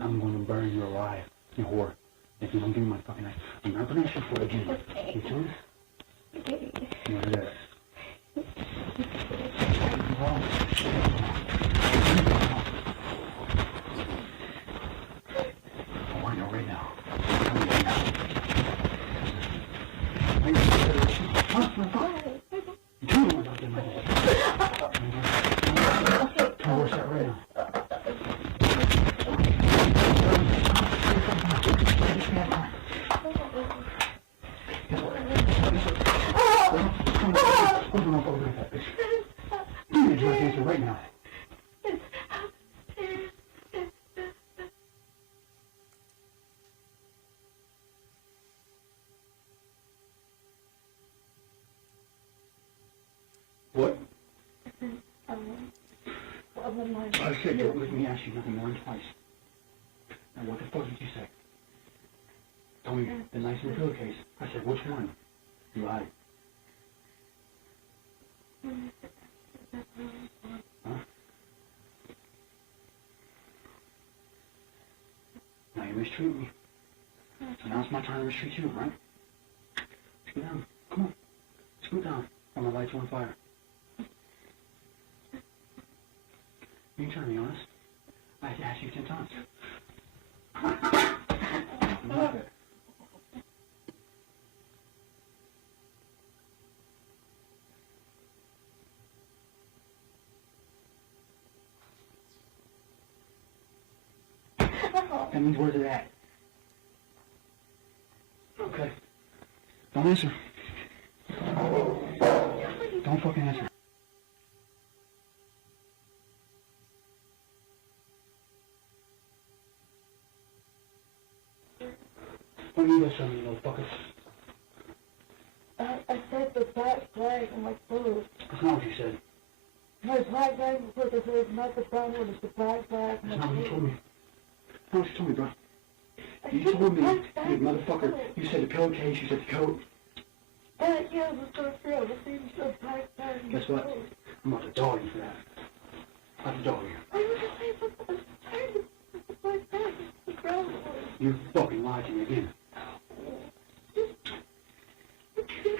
I'm gonna burn you alive, you whore. If you don't give me my fucking knife, I'm not gonna shoot for it again. You too? You want this? I want to know right now. Tell me right now. You tell me about getting my knife. Tell me where's that right now. Right now. What? I said don't let me ask you nothing more than twice. Now what the fuck did you say? Tell me the knife in the pillowcase. I said which one? You lied. Huh? Now you mistreat me. So now it's my time to mistreat you, right? Scoot down. Come on. Scoot down. I'm gonna light you on fire. You can try to be honest. I had to ask you 10 times. You like it. That means where's it at? Okay. Don't answer. Don't fucking answer. What are you gonna show me, motherfucker? I said the black flag on my clothes. That's not what you said. My black flag was because it was not the brown one, it's the black flag. That's not what you told me. That's not what you told me, bro. You told me, you motherfucker, you said the pillowcase, you said the coat. Yes, can't start feeling the things so black bag. Guess what? I'm about to dog you for that. I'm about to dog you. I was just saying something. I'm tired of the black bag. The brown one. You fucking lied to me again.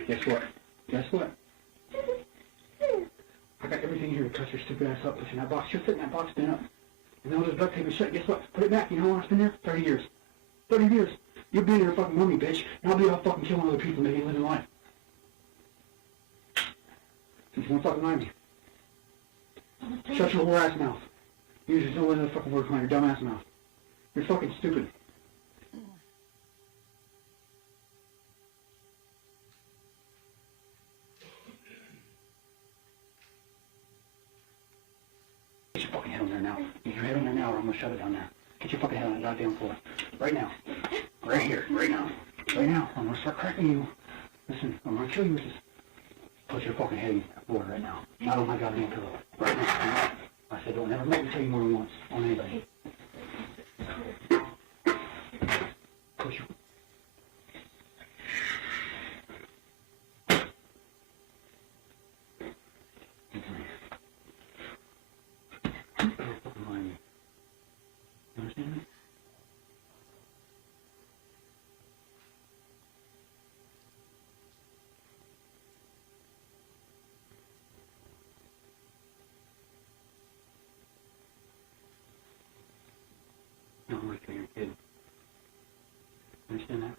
Guess what? Guess what? I got everything here to cut your stupid ass up. Push in that box. Just sit in that box, stand up. And then all this duct tape is shut. Guess what? Put it back. You know how long it's been there? 30 years. 30 years. You'll be there fucking mummy, bitch. And I'll be out fucking killing other people making a living life. Since you won't fucking lie to me. Shut your whore ass mouth. You just don't let another fucking word come out of your dumb ass mouth. You're fucking stupid. Get your fucking head on there now. Get your head on there now or I'm gonna shove it down there. Get your fucking head on the goddamn floor. Right now. Right here. Right now. Right now. I'm gonna start cracking you. Listen, I'm gonna kill you with this. Put your fucking head in the floor right now. Not on my goddamn pillow. Right now. I said don't ever make me tell you more than once on anybody. Push your... Don't fucking lie to me. You understand me? No, I'm killing your kid. Understand that?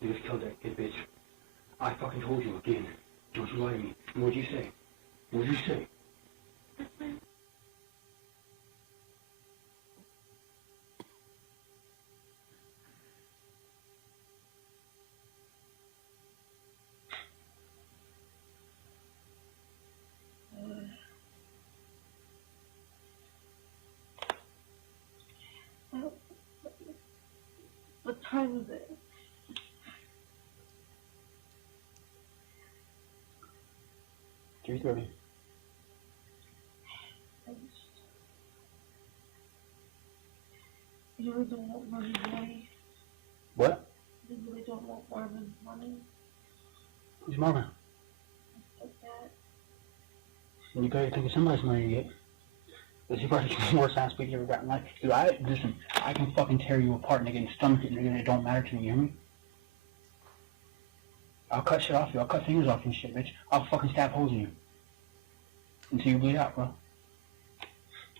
You just killed that kid, bitch. I fucking told you again. Don't you lie to me. And what'd you say? What'd you say? What time is it? $3:30. You really don't want Marvin's money? What? You really don't want Marvin's money? Who's Marvin? Like that? You gotta think of somebody's money to get. This is probably the worst ass speech you ever got in life. Dude, listen, I can fucking tear you apart, nigga, and stomach it, nigga, and it don't matter to me, you hear me? I'll cut shit off you. I'll cut fingers off you and shit, bitch. I'll fucking stab holes in you. Until you bleed out, bro.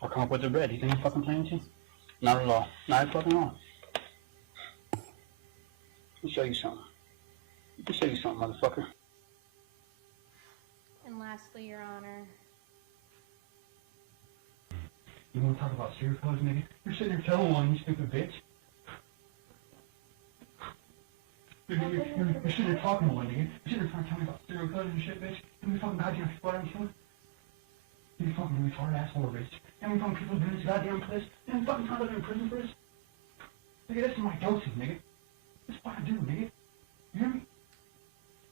I'll come up with the bread. You think I'm fucking playing with you? Not at all. Not at fucking all. Let me show you something. Let me show you something, motherfucker. And lastly, Your Honor, You wanna talk about serial killers, nigga? You're sitting there telling one, you stupid bitch. You're sitting there talking to one, nigga. You're sitting there trying to tell me about serial killers and shit, bitch. How many fucking goddamn people I'm killing? You fucking retarded ass whore, bitch. How many fucking people doing this goddamn place? How many fucking times I've been in prison for this? Nigga, this is my dosing, nigga. This is what I do, nigga. You hear me?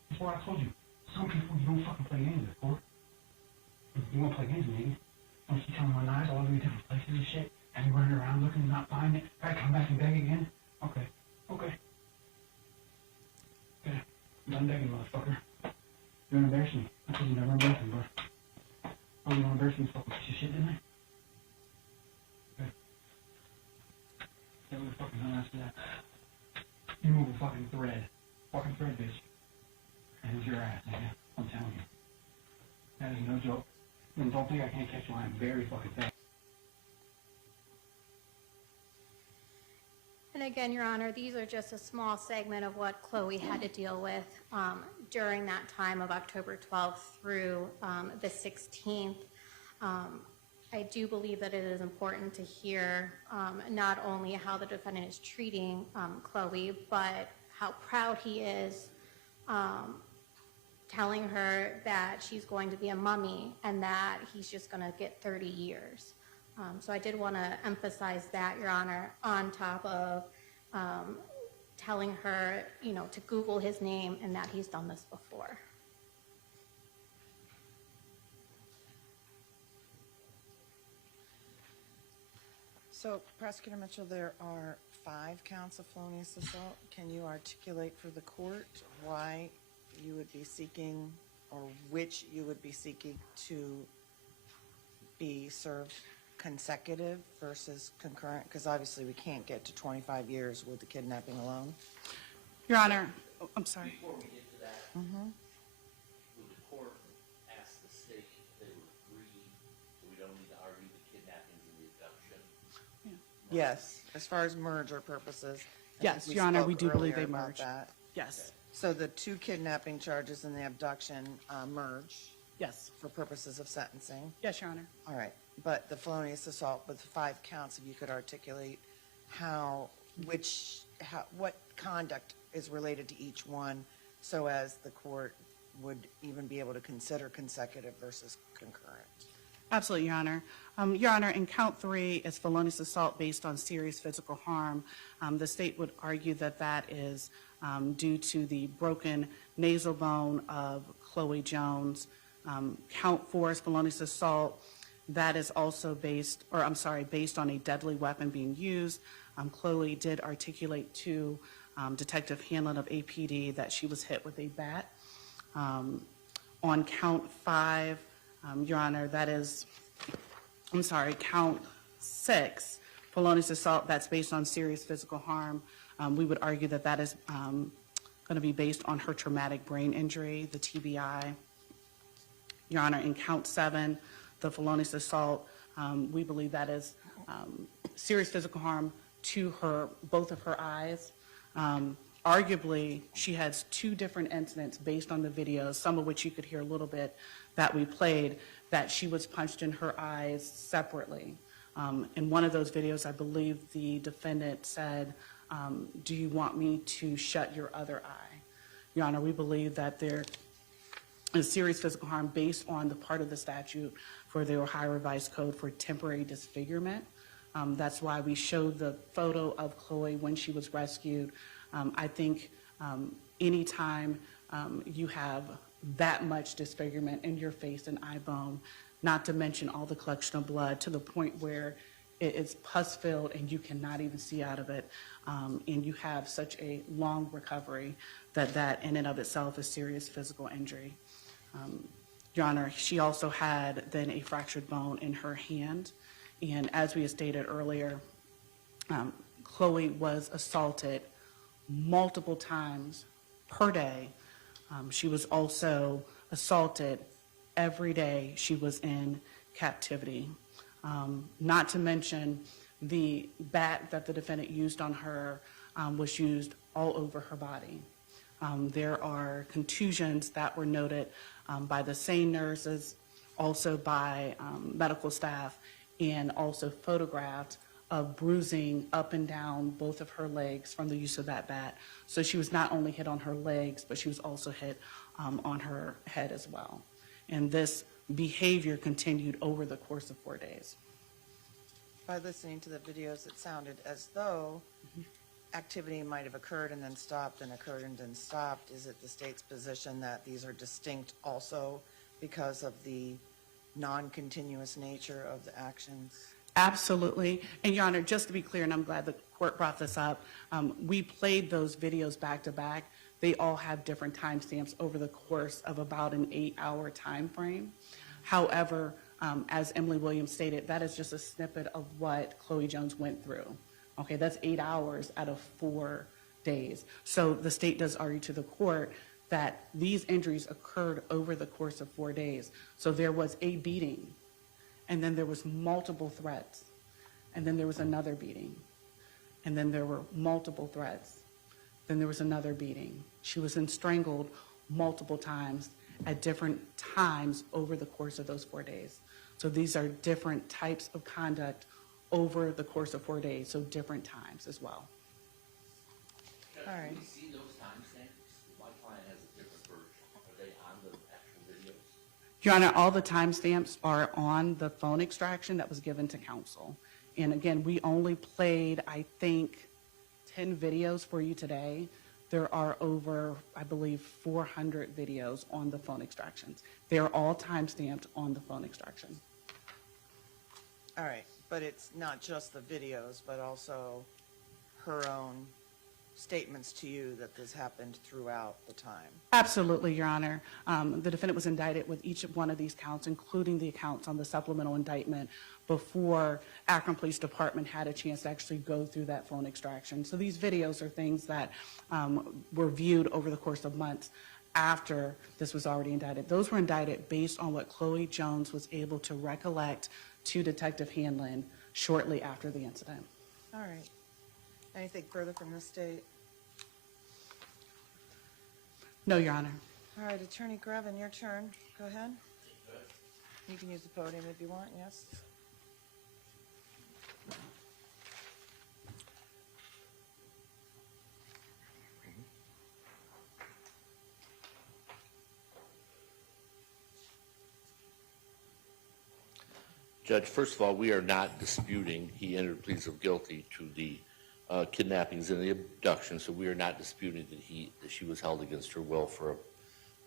That's what I told you. Some people you don't fucking play games with, for. You won't play games with, nigga. Don't you tell me my knives all over different places and shit, and you running around looking and not finding it, gotta come back and beg again? Okay. Okay. Okay. I'm done begging, motherfucker. You're embarrassing me. I told you never embarrass me, bro. Oh, you don't embarrass me, fucking piece of shit, didn't I? Okay. That was fucking done after that. You move a fucking thread. Fucking thread, bitch. And it's your ass, nigga. I'm telling you. That is no joke. And don't think I can't catch you. I'm very fucking fast. and again, Your Honor, these are just a small segment of what Chloe had to deal with during that time of October 12th through the 16th. I do believe that it is important to hear not only how the defendant is treating Chloe, but how proud he is telling her that she's going to be a mummy and that he's just going to get 30 years. So I did want to emphasize that, Your Honor, on top of telling her, you know, to Google his name and that he's done this before. So, Prosecutor Mitchell, there are 5 counts of felonious assault. Can you articulate for the court why you would be seeking, or which you would be seeking to be served consecutive versus concurrent? Because obviously we can't get to 25 years with the kidnapping alone. Your Honor, I'm sorry. Before we get to that, would the court ask the state if they would agree, so we don't need to argue the kidnappings and the abduction? Yes, as far as merger purposes. I Yes, think Your Honor, we spoke do believe earlier they about merge. that. Yes, So the 2 kidnapping charges and the abduction merge yes, for purposes of sentencing. yes, Your Honor. All right, but the felonious assault with 5 counts, if you could articulate what conduct is related to each one, so as the court would even be able to consider consecutive versus concurrent. Absolutely, Your Honor. Your Honor, in count 3 is felonious assault based on serious physical harm. The state would argue that that is due to the broken nasal bone of Chloe Jones. Count 4 is felonious assault. That is also based on a deadly weapon being used. Chloe did articulate to Detective Hanlon of APD that she was hit with a bat. On count 5, Your Honor, count 6, felonious assault, that's based on serious physical harm. We would argue that that is going to be based on her traumatic brain injury, the TBI. Your Honor, in count 7, the felonious assault, we believe that is serious physical harm to both of her eyes. Arguably, she has 2 different incidents based on the videos, some of which you could hear a little bit that we played, that she was punched in her eyes separately. In one of those videos, I believe the defendant said, do you want me to shut your other eye? Your Honor, we believe that there is serious physical harm based on the part of the statute for the Ohio Revised Code for temporary disfigurement. That's why we showed the photo of Chloe when she was rescued. I think anytime you have that much disfigurement in your face and eye bone, not to mention all the collection of blood to the point where it's pus-filled and you cannot even see out of it, and you have such a long recovery, that in and of itself is serious physical injury. Your Honor, she also had then a fractured bone in her hand, and as we had stated earlier, Chloe was assaulted multiple times per day. She was also assaulted every day she was in captivity. Not to mention the bat that the defendant used on her was used all over her body. There are contusions that were noted by the same nurses, also by medical staff, and also photographed of bruising up and down both of her legs from the use of that bat. So she was not only hit on her legs, but she was also hit on her head as well. And this behavior continued over the course of 4 days. By listening to the videos, it sounded as though activity might have occurred and then stopped and occurred and then stopped. Is it the state's position that these are distinct also because of the non-continuous nature of the actions? Absolutely. And Your Honor, just to be clear, and I'm glad the court brought this up, we played those videos back to back. They all have different timestamps over the course of about an 8-hour time frame. However, as Emily Williams stated, that is just a snippet of what Chloe Jones went through. Okay, that's 8 hours out of 4 days. So the state does argue to the court that these injuries occurred over the course of 4 days. So there was a beating, and then there was multiple threats, and then there was another beating, and then there were multiple threats, then there was another beating. She was strangled multiple times at different times over the course of those 4 days. So these are different types of conduct over the course of 4 days, so different times as well. All right. Can we see those timestamps? My client has a different version. Are they on the actual videos? Your Honor, all the timestamps are on the phone extraction that was given to counsel. And again, we only played, I think, 10 videos for you today. There are over, I believe, 400 videos on the phone extractions. They are all timestamped on the phone extraction. All right, but it's not just the videos, but also her own statements to you that this happened throughout the time? Absolutely, Your Honor. The defendant was indicted with each one of these counts, including the counts on the supplemental indictment, before Akron Police Department had a chance to actually go through that phone extraction. So these videos are things that were viewed over the course of months after this was already indicted. Those were indicted based on what Chloe Jones was able to recollect to Detective Hanlon shortly after the incident. All right. Anything further from the state? No, Your Honor. All right, Attorney Grevin, your turn. Go ahead. You can use the podium if you want, yes. Judge, first of all, we are not disputing he entered pleas of guilty to the kidnappings and the abduction, so we are not disputing that she was held against her will for a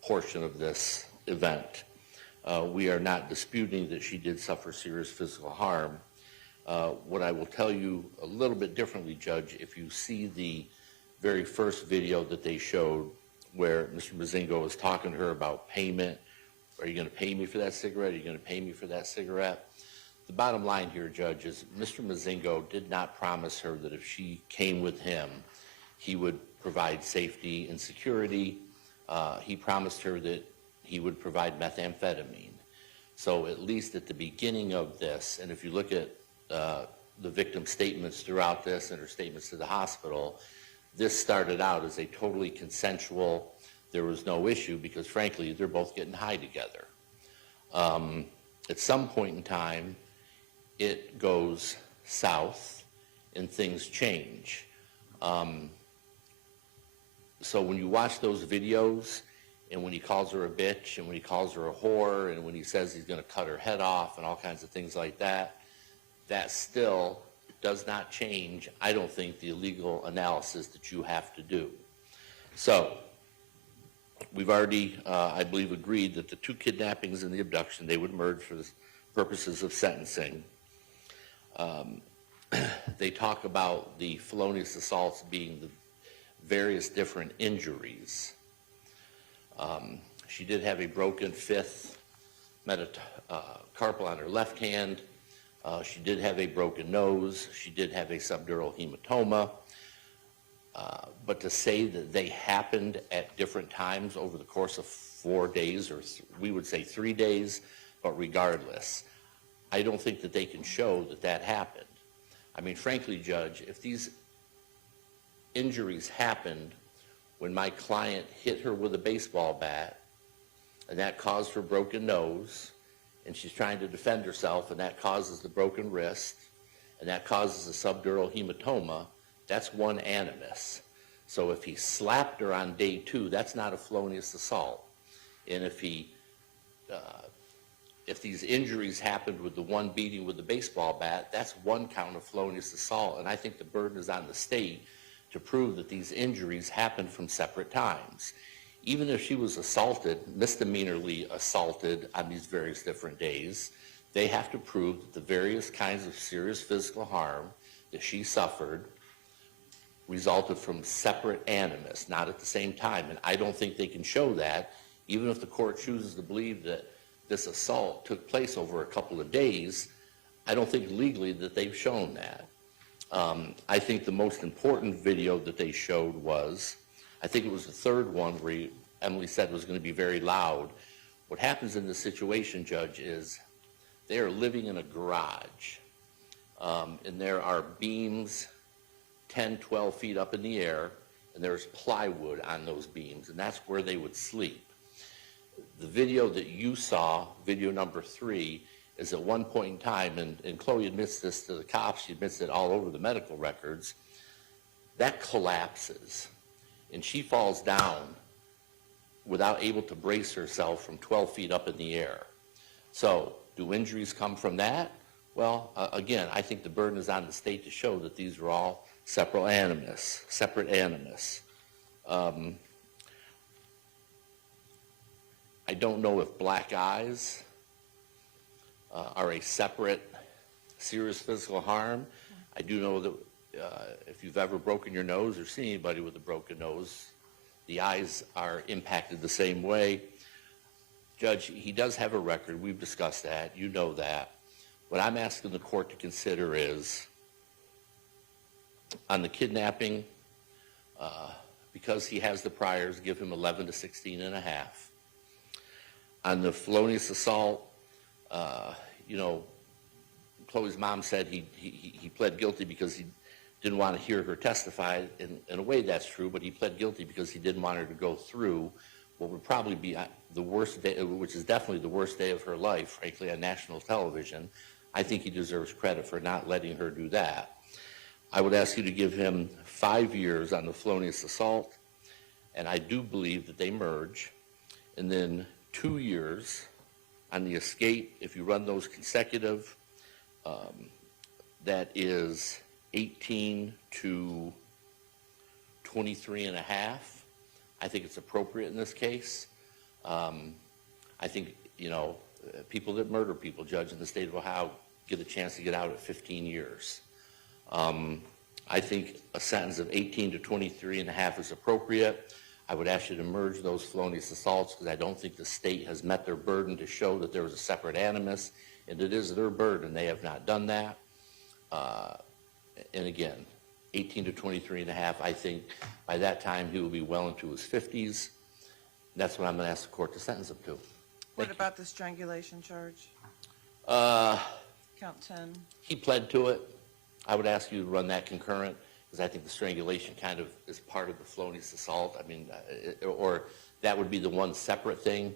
portion of this event. We are not disputing that she did suffer serious physical harm. What I will tell you a little bit differently, Judge, if you see the very first video that they showed where Mr. Mozingo was talking to her about payment, are you going to pay me for that cigarette? Are you going to pay me for that cigarette? The bottom line here, Judge, is Mr. Mozingo did not promise her that if she came with him, he would provide safety and security. He promised her that he would provide methamphetamine. So at least at the beginning of this, and if you look at the victim's statements throughout this and her statements to the hospital, this started out as a totally consensual, there was no issue because frankly, they're both getting high together. At some point in time, it goes south and things change. So when you watch those videos and when he calls her a bitch and when he calls her a whore and when he says he's going to cut her head off and all kinds of things like that, that still does not change, I don't think, the illegal analysis that you have to do. So we've already, I believe, agreed that the two kidnappings and the abduction, they would merge for the purposes of sentencing. They talk about the felonious assaults being the various different injuries. She did have a broken fifth metacarpal on her left hand. She did have a broken nose. She did have a subdural hematoma. But to say that they happened at different times over the course of 4 days, or we would say 3 days, but regardless, I don't think that they can show that that happened. I mean, frankly, Judge, if these injuries happened when my client hit her with a baseball bat and that caused her broken nose and she's trying to defend herself and that causes the broken wrist and that causes a subdural hematoma, that's one animus. So if he slapped her on day 2, that's not a felonious assault. And if these injuries happened with the one beating with the baseball bat, that's one count of felonious assault. And I think the burden is on the state to prove that these injuries happened from separate times. Even if she was assaulted, misdemeanorly assaulted on these various different days, they have to prove that the various kinds of serious physical harm that she suffered resulted from separate animus, not at the same time. And I don't think they can show that, even if the court chooses to believe that this assault took place over a couple of days. I don't think legally that they've shown that. I think the most important video that they showed was, I think it was the third one where Emily said was going to be very loud. What happens in this situation, Judge, is they are living in a garage, and there are beams 10, 12 feet up in the air, and there's plywood on those beams, and that's where they would sleep. The video that you saw, video number 3, is at one point in time, and Chloe admits this to the cops, she admits it all over the medical records, that collapses, and she falls down without able to brace herself from 12 feet up in the air. So, do injuries come from that? Well, again, I think the burden is on the state to show that these are all separate animus. I don't know if black eyes are a separate serious physical harm. I do know that if you've ever broken your nose or seen anybody with a broken nose, the eyes are impacted the same way. Judge, he does have a record. We've discussed that. You know that. What I'm asking the court to consider is, on the kidnapping, because he has the priors, give him 11 to 16 and a half. On the felonious assault, you know, Chloe's mom said he pled guilty because he didn't want to hear her testify. In a way, that's true, but he pled guilty because he didn't want her to go through what would probably be the worst day, which is definitely the worst day of her life, frankly, on national television. I think he deserves credit for not letting her do that. I would ask you to give him 5 years on the felonious assault, and I do believe that they merge, and then 2 years on the escape. If you run those consecutive, that is 18 to 23 and a half. I think it's appropriate in this case. I think, you know, people that murder people, Judge, in the state of Ohio, get a chance to get out at 15 years. I think a sentence of 18 to 23 and a half is appropriate. I would ask you to merge those felonious assaults because I don't think the state has met their burden to show that there was a separate animus, and it is their burden. They have not done that. And again, 18 to 23 and a half, I think by that time he will be well into his 50s. That's what I'm going to ask the court to sentence him to. What about the strangulation charge? Count 10. He pled to it. I would ask you to run that concurrent because I think the strangulation kind of is part of the felonious assault. I mean, or that would be the one separate thing.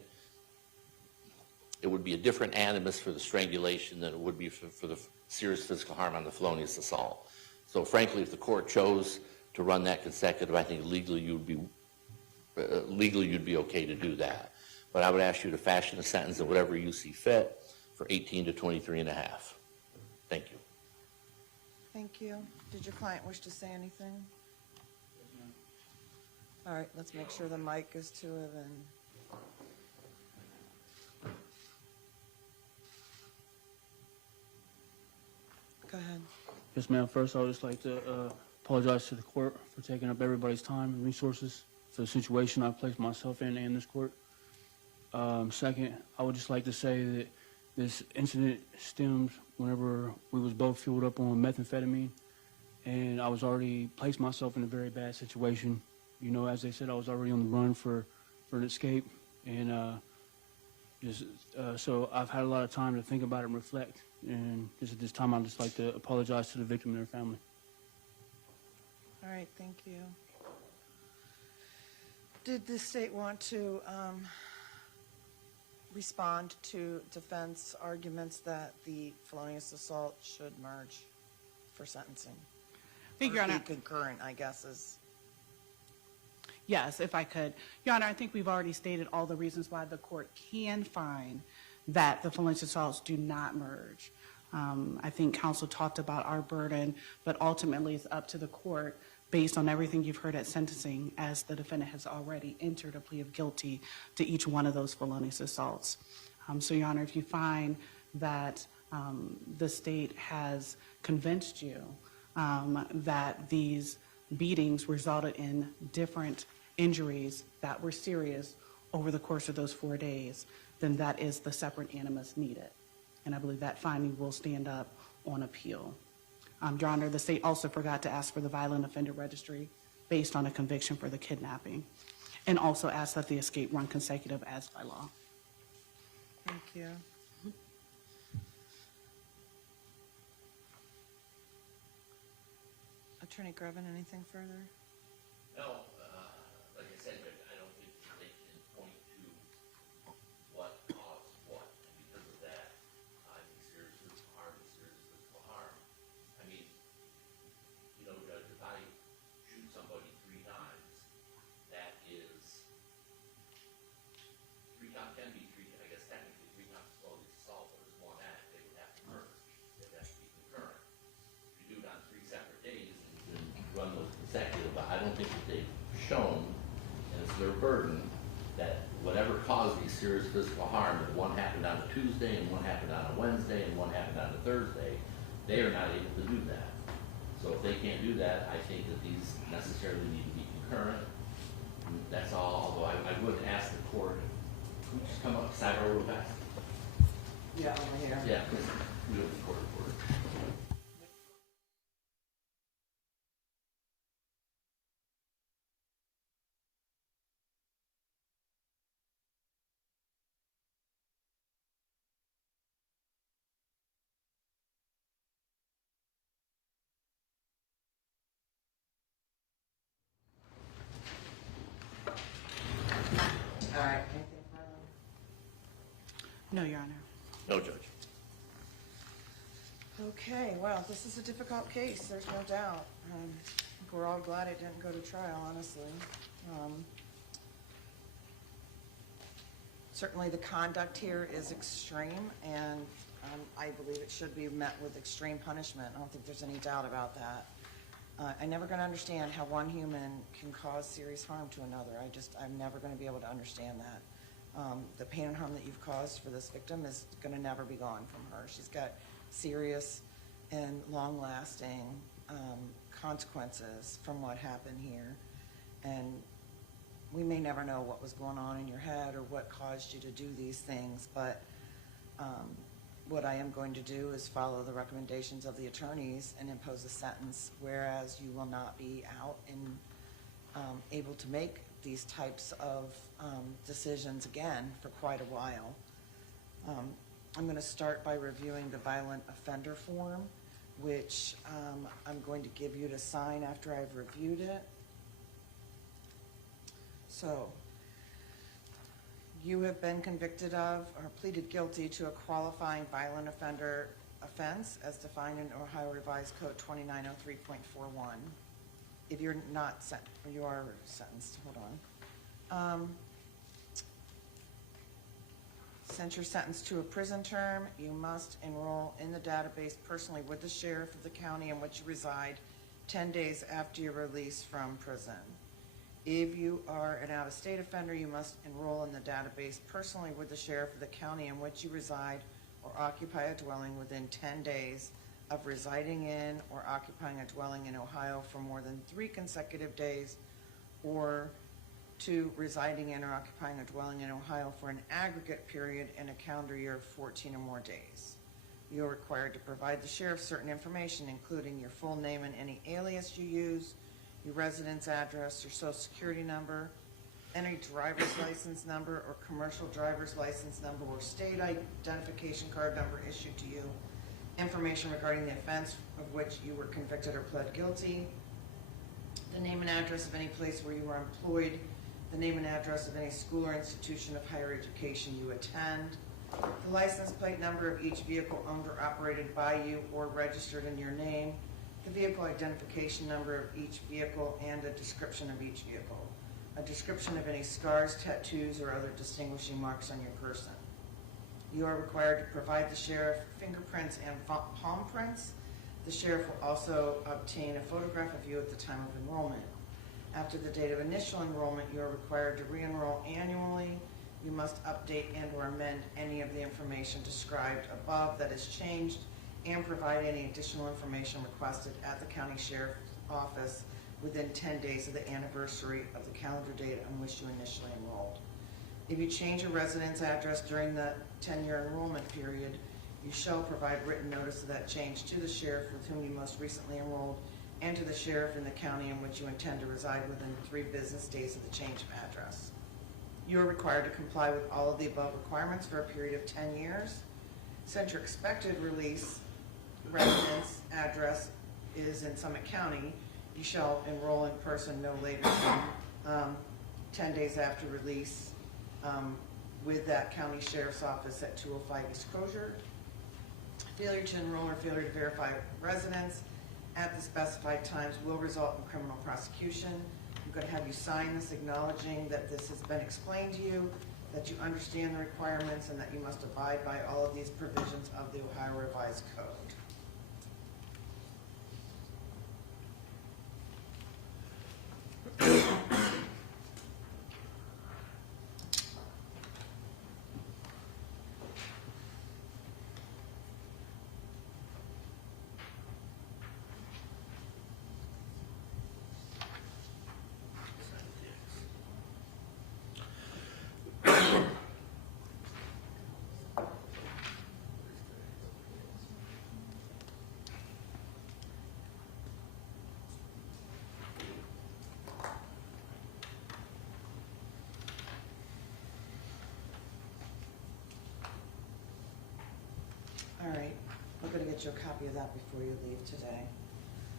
It would be a different animus for the strangulation than it would be for the serious physical harm on the felonious assault. So frankly, if the court chose to run that consecutive, I think legally you'd be okay to do that. But I would ask you to fashion a sentence of whatever you see fit for 18 to 23 and a half. Thank you. Thank you. Did your client wish to say anything? All right, let's make sure the mic is to it and. Go ahead. Yes, ma'am. First, I would just like to apologize to the court for taking up everybody's time and resources for the situation I've placed myself in and this court. Second, I would just like to say that this incident stems whenever we was both fueled up on methamphetamine, and I was already placed myself in a very bad situation. You know, as they said, I was already on the run for an escape, and so I've had a lot of time to think about it and reflect. And just at this time, I'd just like to apologize to the victim and their family. All right, thank you. Did the state want to respond to defense arguments that the felonious assault should merge for sentencing? Thank you, Your Honor. Concurrent, I guess, is. Yes, if I could. Your Honor, I think we've already stated all the reasons why the court can find that the felonious assaults do not merge. I think counsel talked about our burden, but ultimately it's up to the court based on everything you've heard at sentencing, as the defendant has already entered a plea of guilty to each one of those felonious assaults. So, Your Honor, if you find that the state has convinced you that these beatings resulted in different injuries that were serious over the course of those 4 days, then that is the separate animus needed. And I believe that finding will stand up on appeal. Your Honor, the state also forgot to ask for the violent offender registry based on a conviction for the kidnapping, and also asked that the escape run consecutive as by law. Thank you. Attorney Grevin, anything further? No, like I said, I don't think they can point to what caused what. And because of that, I think serious physical harm is serious physical harm. I mean, you know, Judge, if I shoot somebody 3 times, that is 3 times can be 3. I guess technically 3 times felonious assault, but it's 1 act. They would have to merge. They'd have to be concurrent. If you do it on 3 separate days and run those consecutive, but I don't think that they've shown, and it's their burden, that whatever caused these serious physical harm, that one happened on a Tuesday and one happened on a Wednesday and one happened on a Thursday, they are not able to do that. So if they can't do that, I think that these necessarily need to be concurrent. And that's all, although I would ask the court, could you just come up sidebar real fast? Yeah, over here. Yeah, because we have the court reporter. All right, anything further? No, Your Honor. No, Judge. Okay, well, this is a difficult case, there's no doubt. We're all glad it didn't go to trial, honestly. Certainly, the conduct here is extreme, and I believe it should be met with extreme punishment. I don't think there's any doubt about that. I'm never going to understand how one human can cause serious harm to another. I'm never going to be able to understand that. The pain and harm that you've caused for this victim is going to never be gone from her. She's got serious and long-lasting consequences from what happened here. And we may never know what was going on in your head or what caused you to do these things, but what I am going to do is follow the recommendations of the attorneys and impose a sentence, whereas you will not be out and able to make these types of decisions again for quite a while. I'm going to start by reviewing the violent offender form, which I'm going to give you to sign after I've reviewed it. So, you have been convicted of or pleaded guilty to a qualifying violent offender offense as defined in Ohio Revised Code 2903.41. If you're not sentenced, or you are sentenced, hold on. Since you're sentenced to a prison term, you must enroll in the database personally with the sheriff of the county in which you reside 10 days after your release from prison. If you are an out-of-state offender, you must enroll in the database personally with the sheriff of the county in which you reside or occupy a dwelling within 10 days of residing in or occupying a dwelling in Ohio for more than 3 consecutive days, or 2, residing in or occupying a dwelling in Ohio for an aggregate period in a calendar year of 14 or more days. You are required to provide the sheriff certain information, including your full name and any alias you use, your residence address, your social security number, any driver's license number or commercial driver's license number or state identification card number issued to you, information regarding the offense of which you were convicted or pled guilty, the name and address of any place where you were employed, the name and address of any school or institution of higher education you attend, the license plate number of each vehicle owned or operated by you or registered in your name, the vehicle identification number of each vehicle, and a description of each vehicle, a description of any scars, tattoos, or other distinguishing marks on your person. You are required to provide the sheriff fingerprints and palm prints. The sheriff will also obtain a photograph of you at the time of enrollment. After the date of initial enrollment, you are required to re-enroll annually. You must update and or amend any of the information described above that is changed, and provide any additional information requested at the county sheriff's office within 10 days of the anniversary of the calendar date on which you initially enrolled. If you change your residence address during the 10-year enrollment period, you shall provide written notice of that change to the sheriff with whom you most recently enrolled, and to the sheriff in the county in which you intend to reside within 3 business days of the change of address. You are required to comply with all of the above requirements for a period of 10 years. Since your expected release residence address is in Summit County, you shall enroll in person no later than 10 days after release with that county sheriff's office at 205 East Crozier. Failure to enroll or failure to verify residence at the specified times will result in criminal prosecution. I'm going to have you sign this acknowledging that this has been explained to you, that you understand the requirements, and that you must abide by all of these provisions of the Ohio Revised Code. get you a copy of that before you leave today.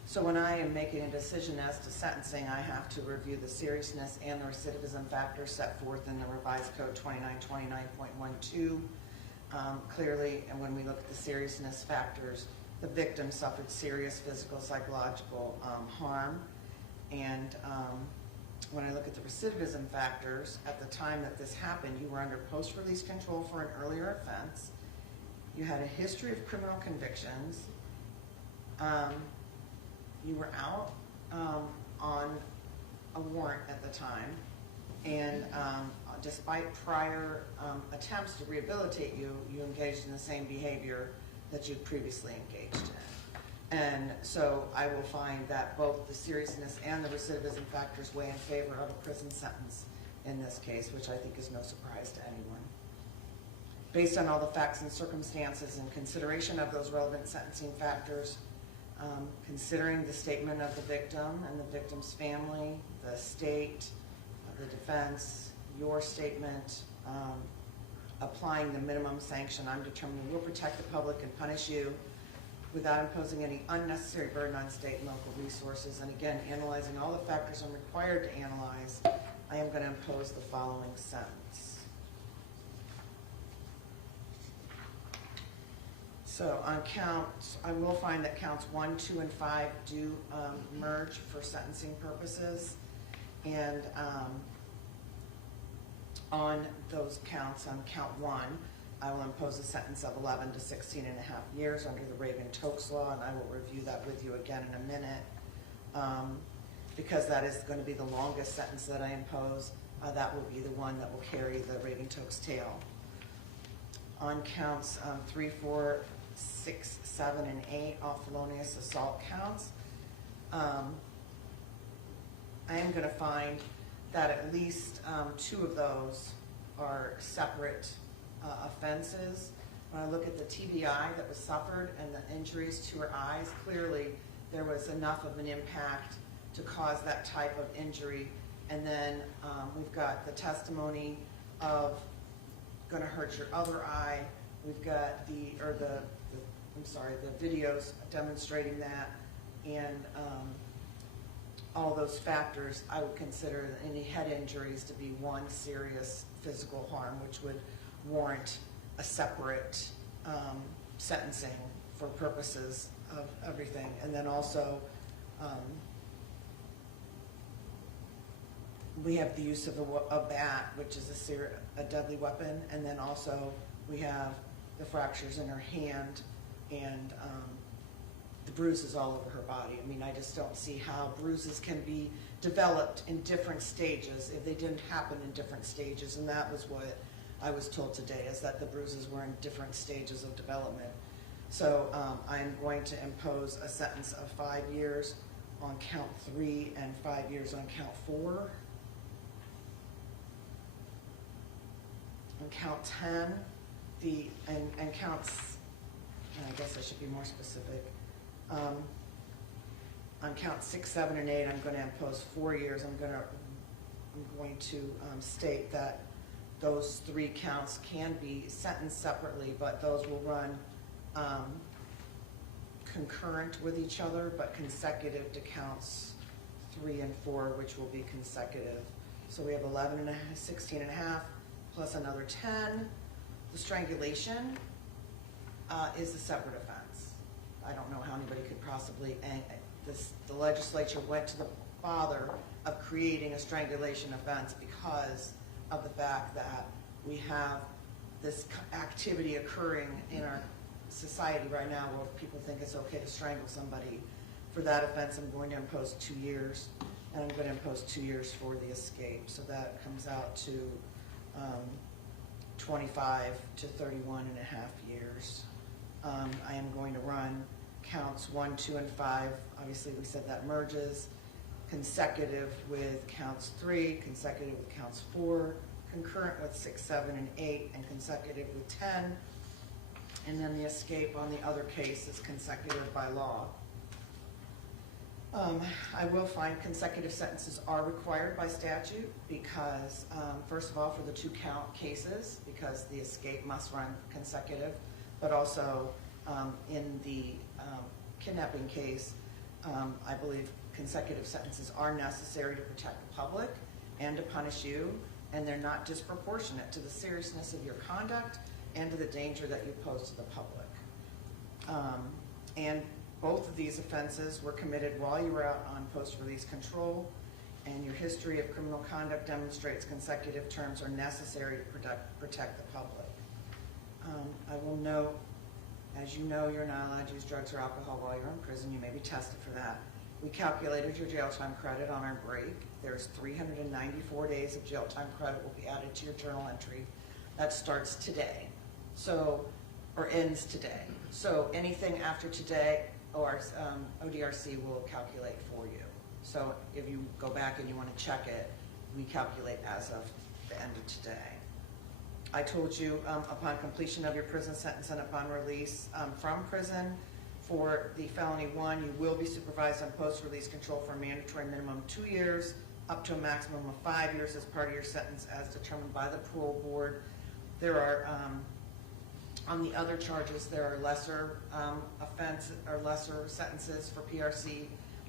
So when I am making a decision as to sentencing, I have to review the seriousness and the recidivism factors set forth in the revised code 2929.12. Clearly, and when we look at the seriousness factors, the victim suffered serious physical, psychological harm. And when I look at the recidivism factors, at the time that this happened, you were under post-release control for an earlier offense. You had a history of criminal convictions. You were out on a warrant at the time. And despite prior attempts to rehabilitate you, you engaged in the same behavior that you'd previously engaged in. And so I will find that both the seriousness and the recidivism factors weigh in favor of a prison sentence in this case, which I think is no surprise to anyone. Based on all the facts and circumstances and consideration of those relevant sentencing factors, considering the statement of the victim and the victim's family, the state, the defense, your statement, applying the minimum sanction, I'm determining will protect the public and punish you without imposing any unnecessary burden on state and local resources. And again, analyzing all the factors I'm required to analyze, I am going to impose the following sentence. So on counts, I will find that counts 1, 2, and 5 do merge for sentencing purposes. And on those counts, on count 1, I will impose a sentence of 11 to 16 and a half years under the Reagan-Tokes law, and I will review that with you again in a minute. Because that is going to be the longest sentence that I impose, that will be the one that will carry the Reagan-Tokes tail. On counts 3, 4, 6, 7, and 8, all felonious assault counts, I am going to find that at least 2 of those are separate offenses. When I look at the TBI that was suffered and the injuries to her eyes, clearly there was enough of an impact to cause that type of injury. And then we've got the testimony of going to hurt your other eye. We've got the videos demonstrating that, and all those factors. I would consider any head injuries to be one serious physical harm, which would warrant a separate sentencing for purposes of everything. And then also we have the use of a bat, which is a deadly weapon, and then also we have the fractures in her hand and the bruises all over her body. I mean, I just don't see how bruises can be developed in different stages if they didn't happen in different stages, and that was what I was told today, is that the bruises were in different stages of development. So I'm going to impose a sentence of 5 years on count 3 and 5 years on count 4. On count 10, and counts, I guess I should be more specific. On count 6, 7, and 8, I'm going to impose 4 years. I'm going to state that those 3 counts can be sentenced separately, but those will run concurrent with each other, but consecutive to counts 3 and 4, which will be consecutive. So we have 11 and 16 and a half plus another 10. The strangulation is a separate offense. I don't know how anybody could possibly, the legislature went to the bother of creating a strangulation offense because of the fact that we have this activity occurring in our society right now where people think it's okay to strangle somebody. For that offense, I'm going to impose 2 years, and I'm going to impose 2 years for the escape. So that comes out to 25 to 31 and a half years. I am going to run counts 1, 2, and 5. Obviously, we said that merges. Consecutive with counts 3, consecutive with counts 4, concurrent with 6, 7, and 8, and consecutive with 10. And then the escape on the other case is consecutive by law. I will find consecutive sentences are required by statute because, first of all, for the 2 count cases, because the escape must run consecutive, but also In the kidnapping case, I believe consecutive sentences are necessary to protect the public and to punish you, and they're not disproportionate to the seriousness of your conduct and to the danger that you pose to the public. And both of these offenses were committed while you were out on post-release control, and your history of criminal conduct demonstrates consecutive terms are necessary to protect the public. I will note, as you know, you're not allowed to use drugs or alcohol while you're in prison. You may be tested for that. We calculated your jail time credit on our break. There's 394 days of jail time credit will be added to your journal entry. That starts today, or ends today. So anything after today, ODRC will calculate for you. So if you go back and you want to check it, we calculate as of the end of today. I told you upon completion of your prison sentence and upon release from prison, for the felony 1, you will be supervised on post-release control for a mandatory minimum 2 years up to a maximum of 5 years as part of your sentence as determined by the parole board. There are, on the other charges, there are lesser offense or lesser sentences for PRC,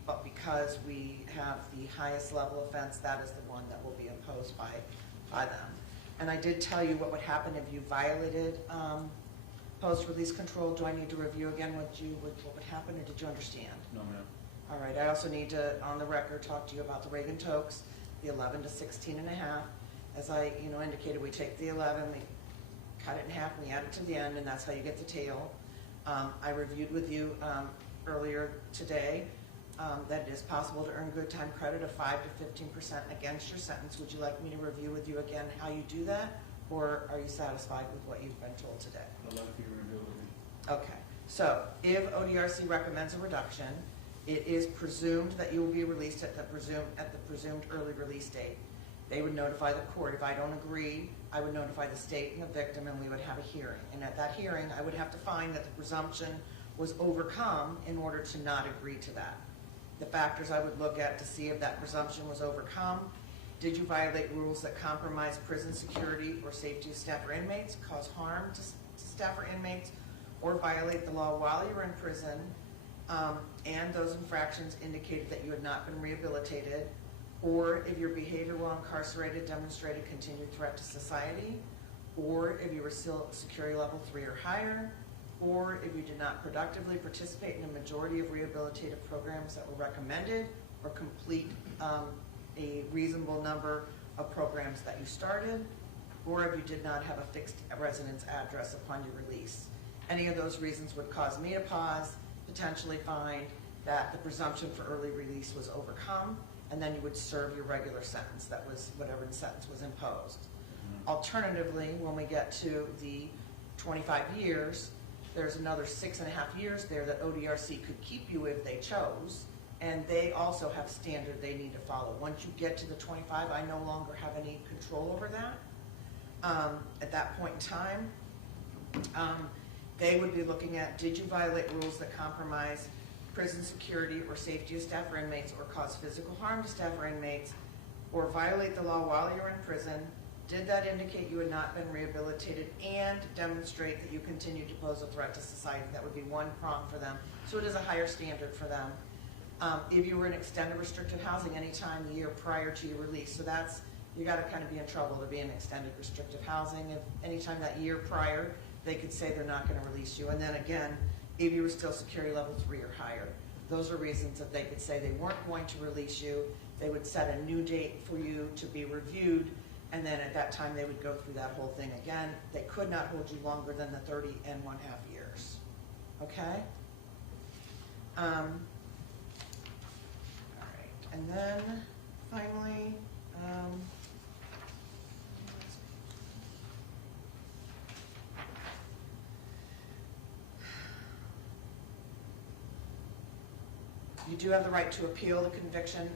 but because we have the highest level offense, that is the one that will be imposed by them. And I did tell you what would happen if you violated post-release control. Do I need to review again what would happen, or did you understand? No, ma'am. All right, I also need to, on the record, talk to you about the Reagan Tokes, the 11 to 16 and a half. As I indicated, we take the 11, we cut it in half, and we add it to the end, and that's how you get the tail. I reviewed with you earlier today that it is possible to earn good time credit of 5 to 15% against your sentence. Would you like me to review with you again how you do that, or are you satisfied with what you've been told today? I'd like for you to review with me. Okay, so if ODRC recommends a reduction, it is presumed that you will be released at the presumed early release date. They would notify the court. If I don't agree, I would notify the state and the victim, and we would have a hearing. And at that hearing, I would have to find that the presumption was overcome in order to not agree to that. The factors I would look at to see if that presumption was overcome: did you violate rules that compromise prison security or safety of staff or inmates, cause harm to staff or inmates, or violate the law while you were in prison, and those infractions indicated that you had not been rehabilitated, or if your behavior while incarcerated demonstrated continued threat to society, or if you were still security level 3 or higher, or if you did not productively participate in a majority of rehabilitative programs that were recommended, or complete a reasonable number of programs that you started, or if you did not have a fixed residence address upon your release. Any of those reasons would cause me to pause, potentially find that the presumption for early release was overcome, and then you would serve your regular sentence, that was whatever the sentence was imposed. Alternatively, when we get to the 25 years, there's another 6.5 years there that ODRC could keep you if they chose, and they also have standard they need to follow. Once you get to the 25, I no longer have any control over that. At that point in time, they would be looking at, did you violate rules that compromise prison security or safety of staff or inmates, or cause physical harm to staff or inmates, or violate the law while you were in prison? Did that indicate you had not been rehabilitated and demonstrate that you continued to pose a threat to society? That would be one prong for them. So it is a higher standard for them. If you were in extended restricted housing anytime the year prior to your release, so that's, you got to kind of be in trouble to be in extended restrictive housing. If anytime that year prior, they could say they're not going to release you. And then again, if you were still security level 3 or higher, those are reasons that they could say they weren't going to release you. They would set a new date for you to be reviewed, and then at that time they would go through that whole thing again. They could not hold you longer than the 30 and 1/2 years. Okay? All right, and then finally, you do have the right to appeal the conviction,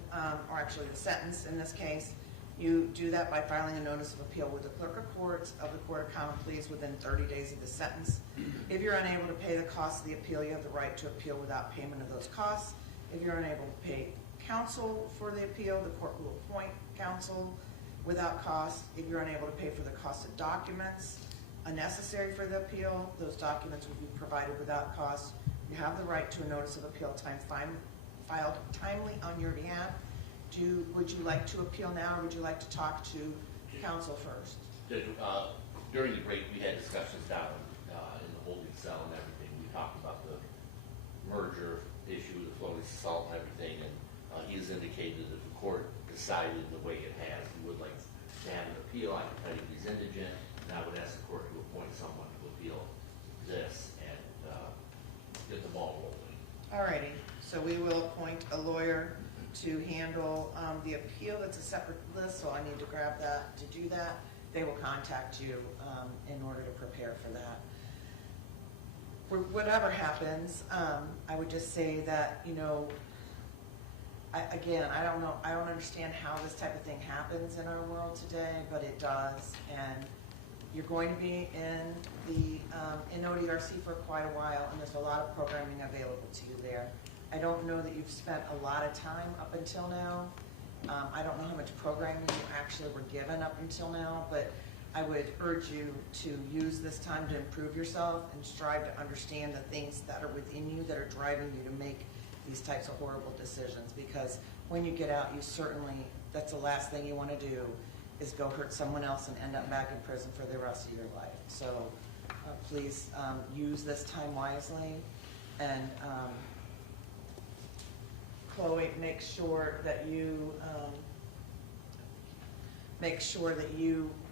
or actually the sentence in this case. You do that by filing a notice of appeal with the clerk of courts of the Court of Common Pleas within 30 days of the sentence. If you're unable to pay the costs of the appeal, you have the right to appeal without payment of those costs. If you're unable to pay counsel for the appeal, the court will appoint counsel without cost. If you're unable to pay for the cost of documents, necessary for the appeal. Those documents will be provided without cost. You have the right to a notice of appeal filed timely on your behalf. Would you like to appeal now, or would you like to talk to counsel first? Judge, during the break, we had discussions down in the holding cell and everything. We talked about the merger issue, the floating assault and everything, and he has indicated that the court decided the way it has. He would like to have an appeal. I can tell you he's indigent, and I would ask the court to appoint someone to appeal this and get the ball rolling. All righty, so we will appoint a lawyer to handle the appeal. It's a separate list, so I need to grab that. To do that, they will contact you in order to prepare for that. For whatever happens, I would just say that, you know, I don't understand how this type of thing happens in our world today, but it does, and you're going to be in ODRC for quite a while, and there's a lot of programming available to you there. I don't know that you've spent a lot of time up until now. I don't know how much programming you actually were given up until now, but I would urge you to use this time to improve yourself and strive to understand the things that are within you that are driving you to make these types of horrible decisions, because when you get out, you certainly, that's the last thing you want to do is go hurt someone else and end up back in prison for the rest of your life. So please use this time wisely, and Chloe, make sure that you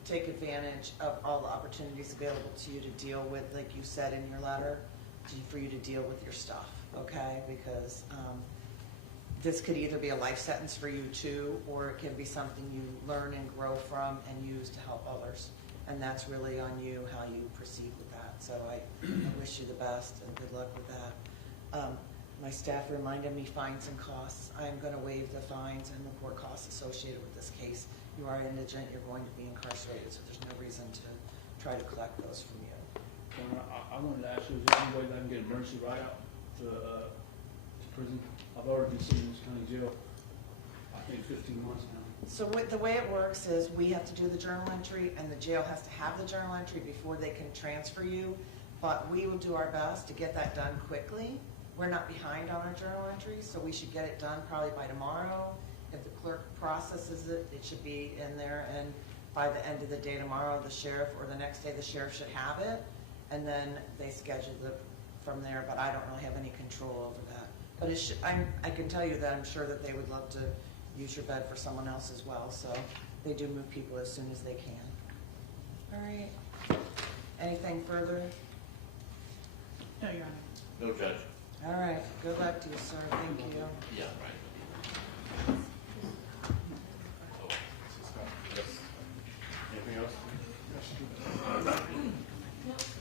take advantage of all the opportunities available to you to deal with, like you said in your letter, for you to deal with your stuff, okay? Because this could either be a life sentence for you too, or it can be something you learn and grow from and use to help others. And that's really on you, how you proceed with that. So I wish you the best and good luck with that. My staff reminded me fines and costs. I am going to waive the fines and the court costs associated with this case. You are indigent, you're going to be incarcerated, so there's no reason to try to collect those from you. I wanted to ask you, is there any way that I can get an emergency ride out to prison? I've already been sitting in this county jail, I think 15 months now. So the way it works is we have to do the journal entry, and the jail has to have the journal entry before they can transfer you, but we will do our best to get that done quickly. We're not behind on our journal entries, so we should get it done probably by tomorrow. If the clerk processes it, it should be in there, and by the end of the day tomorrow, the sheriff, or the next day, the sheriff should have it, and then they schedule it from there, but I don't really have any control over that. But I can tell you that I'm sure that they would love to use your bed for someone else as well, so they do move people as soon as they can. All right. Anything further? No, Your Honor. No, Judge. All right. Good luck to you, sir. Thank you. Yeah, right. Anything else? Yeah.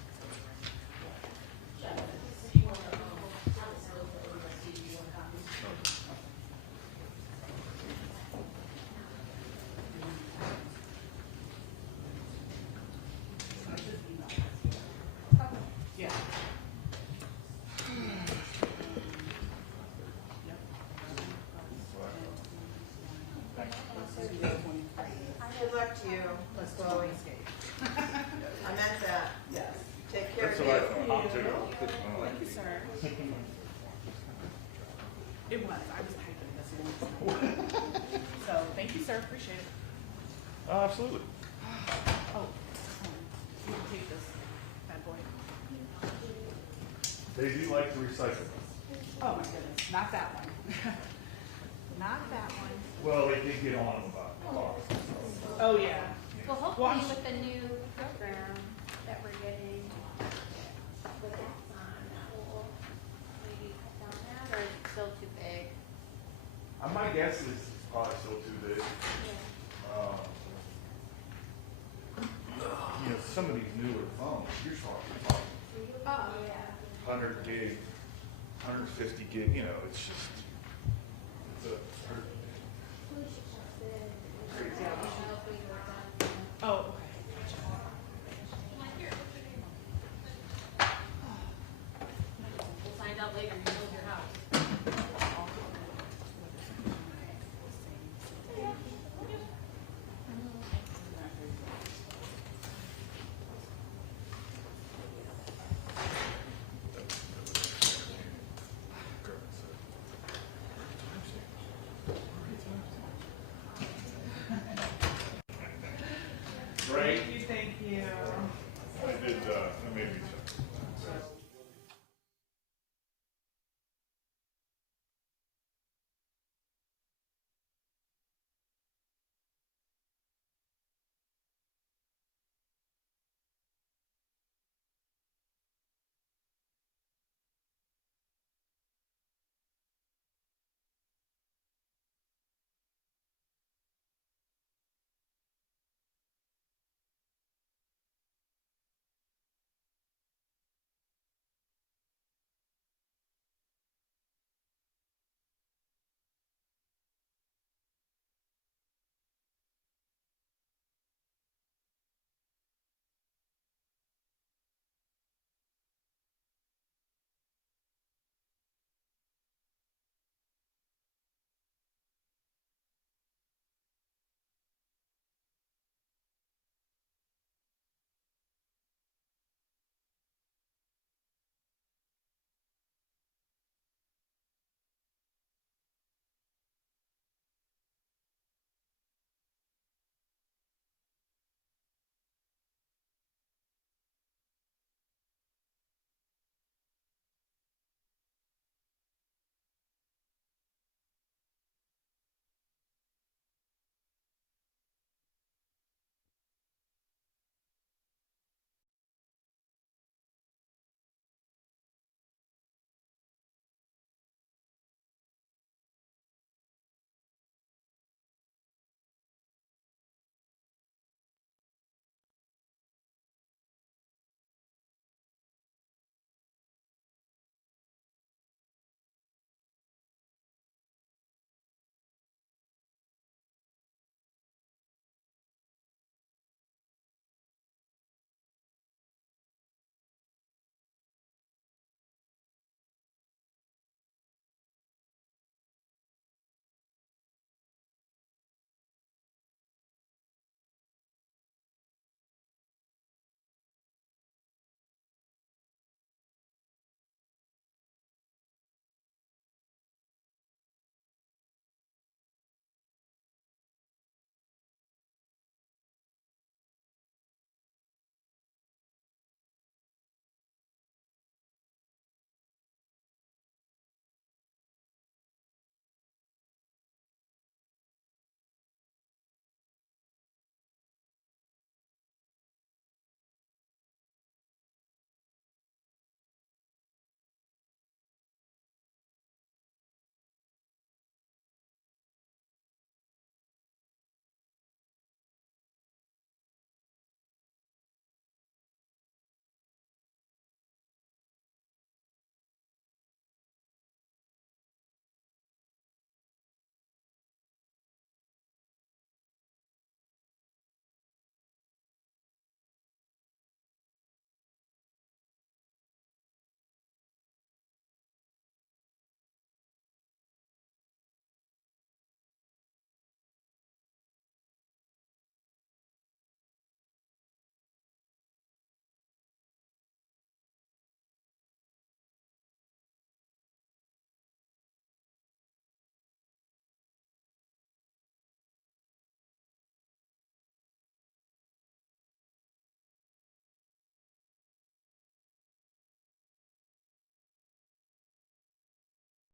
Good luck to you, Miss Chloe. I meant that. Yes. Take care That's of what I you. thought too. Thank you, sir. It was. I was typing this in. So, thank you, sir. Appreciate it. Absolutely. Oh, you can take this bad boy. They do like to recycle. Oh, my goodness. Not that one. Not that one. Well, they did get on them about cars. Oh, yeah. Well, hopefully Watch. with the new program that we're getting with Exxon, that will maybe cut down that, or is it still too big? My guess is it's probably still too big. You know, some of these newer phones, you're talking Oh, yeah. 100 gig, 150 gig, you know, it's just, it's a